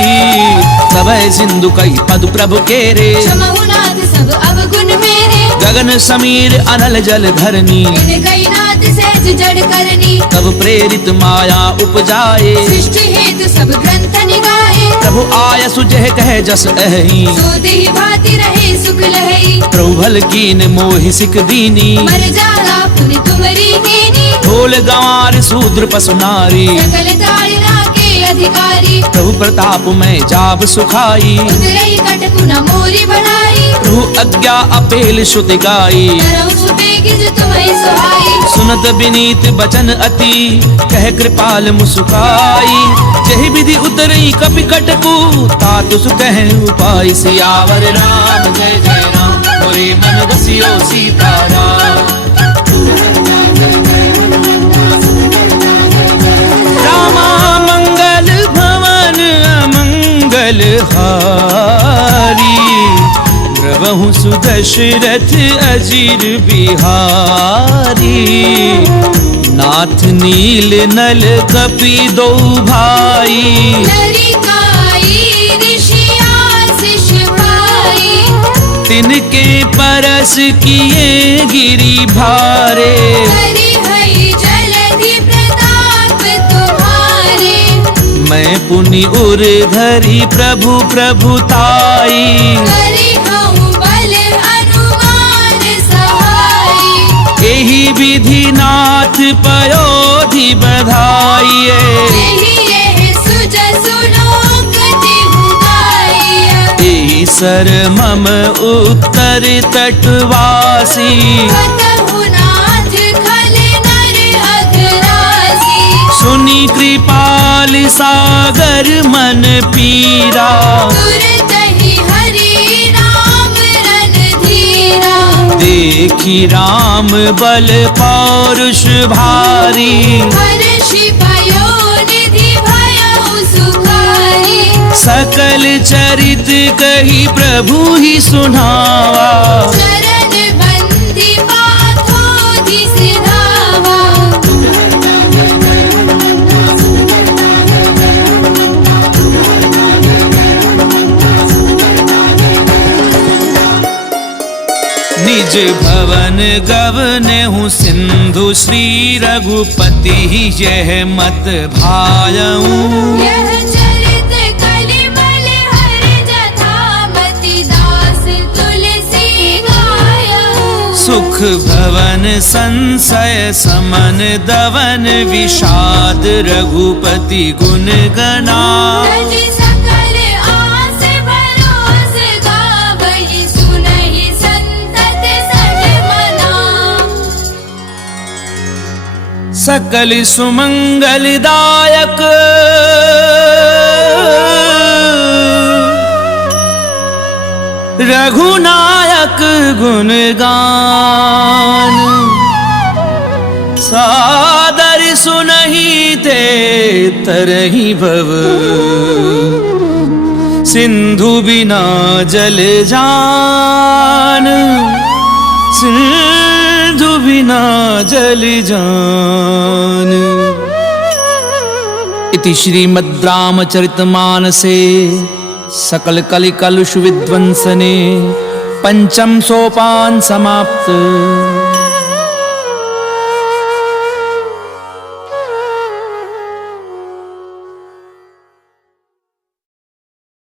सबय सिंधु कही पद प्रभु केरे। क्षमहु नाथ सब अवगुण मेरे। गगन समीर अनल जल धरनी। इन कई नाथ सहज जड़ करनी। तब प्रेरित माया उपजाए। सृष्टि हेतु सब ग्रंथ निगाहे। प्रभु आय सुजह कह जस अहि। सो देहि भांति रहे सुख लहई। प्रभु भल कीन मोहि सिक दीनी। मर जाला पुनि तुमरी कीनी। ढोल गंवार शूद्र पशु नारी। सकल ताड़ना के अधिकारी। प्रभु प्रताप में जाब सुखाई। उतरई कटकु न मोरी बढ़ाई। प्रभु आज्ञा अपेल श्रुति गाई। तरौ सुबेगिज तुम्हें सुहाई। सुनत विनीत बचन अति कह कृपाल मुस्काई। जहि विधि उतरई कपि कटकु तातु सु कह उपाय। सियावर राम जय जय राम मोरे मन बसियो सीताराम। रामा मंगल भवन अमंगल हारी। द्रवहु सुदशरथ अजीर बिहारी। नाथ नील नल कपि दो भाई। लरिकाई ऋषिया शिष भाई। तिनके परस किए गिरि भारे। हरि हरि जलधि प्रताप तुम्हारे। मैं पुनि उर धरि प्रभु प्रभुताई। हरि हऊँ बल अनुमान सहाई। एहि विधि नाथ पयोधि बधाइए। यही यह सुज सुलोक तिहु गाइया। एहि सर मम उत्तर तटवासी। कतहु नाथ खल नर अघरासी। सुनि कृपाल सागर मन पीरा। तुरतहि हरि राम रणधीरा। देखी राम बल पौरुष भारी। हर्षि भयो निधि भयउ सुखारी। सकल चरित कही प्रभु ही सुनावा। चरण बंदी पाथोधि सिधावा। निज भवन गवनेहु सिंधु श्री रघुपति यह मत भायऊ। यह चरित कलिमल हर जथामति दास तुलसी गायऊ। सुख भवन संशय समन दवन विषाद रघुपति गुण गणा। तज सकल आस भरोस गावहि सुनहि संतत सज मना। सकल सुमंगलदायक रघुनायक गुणगान सादर सुनहि ते तरहि भव सिंधु बिना जल जान सिंधु बिना जल जान। इति श्रीमद् रामचरितमानसे सकल कलि कलुष विध्वंसने पंचम सोपान समाप्त।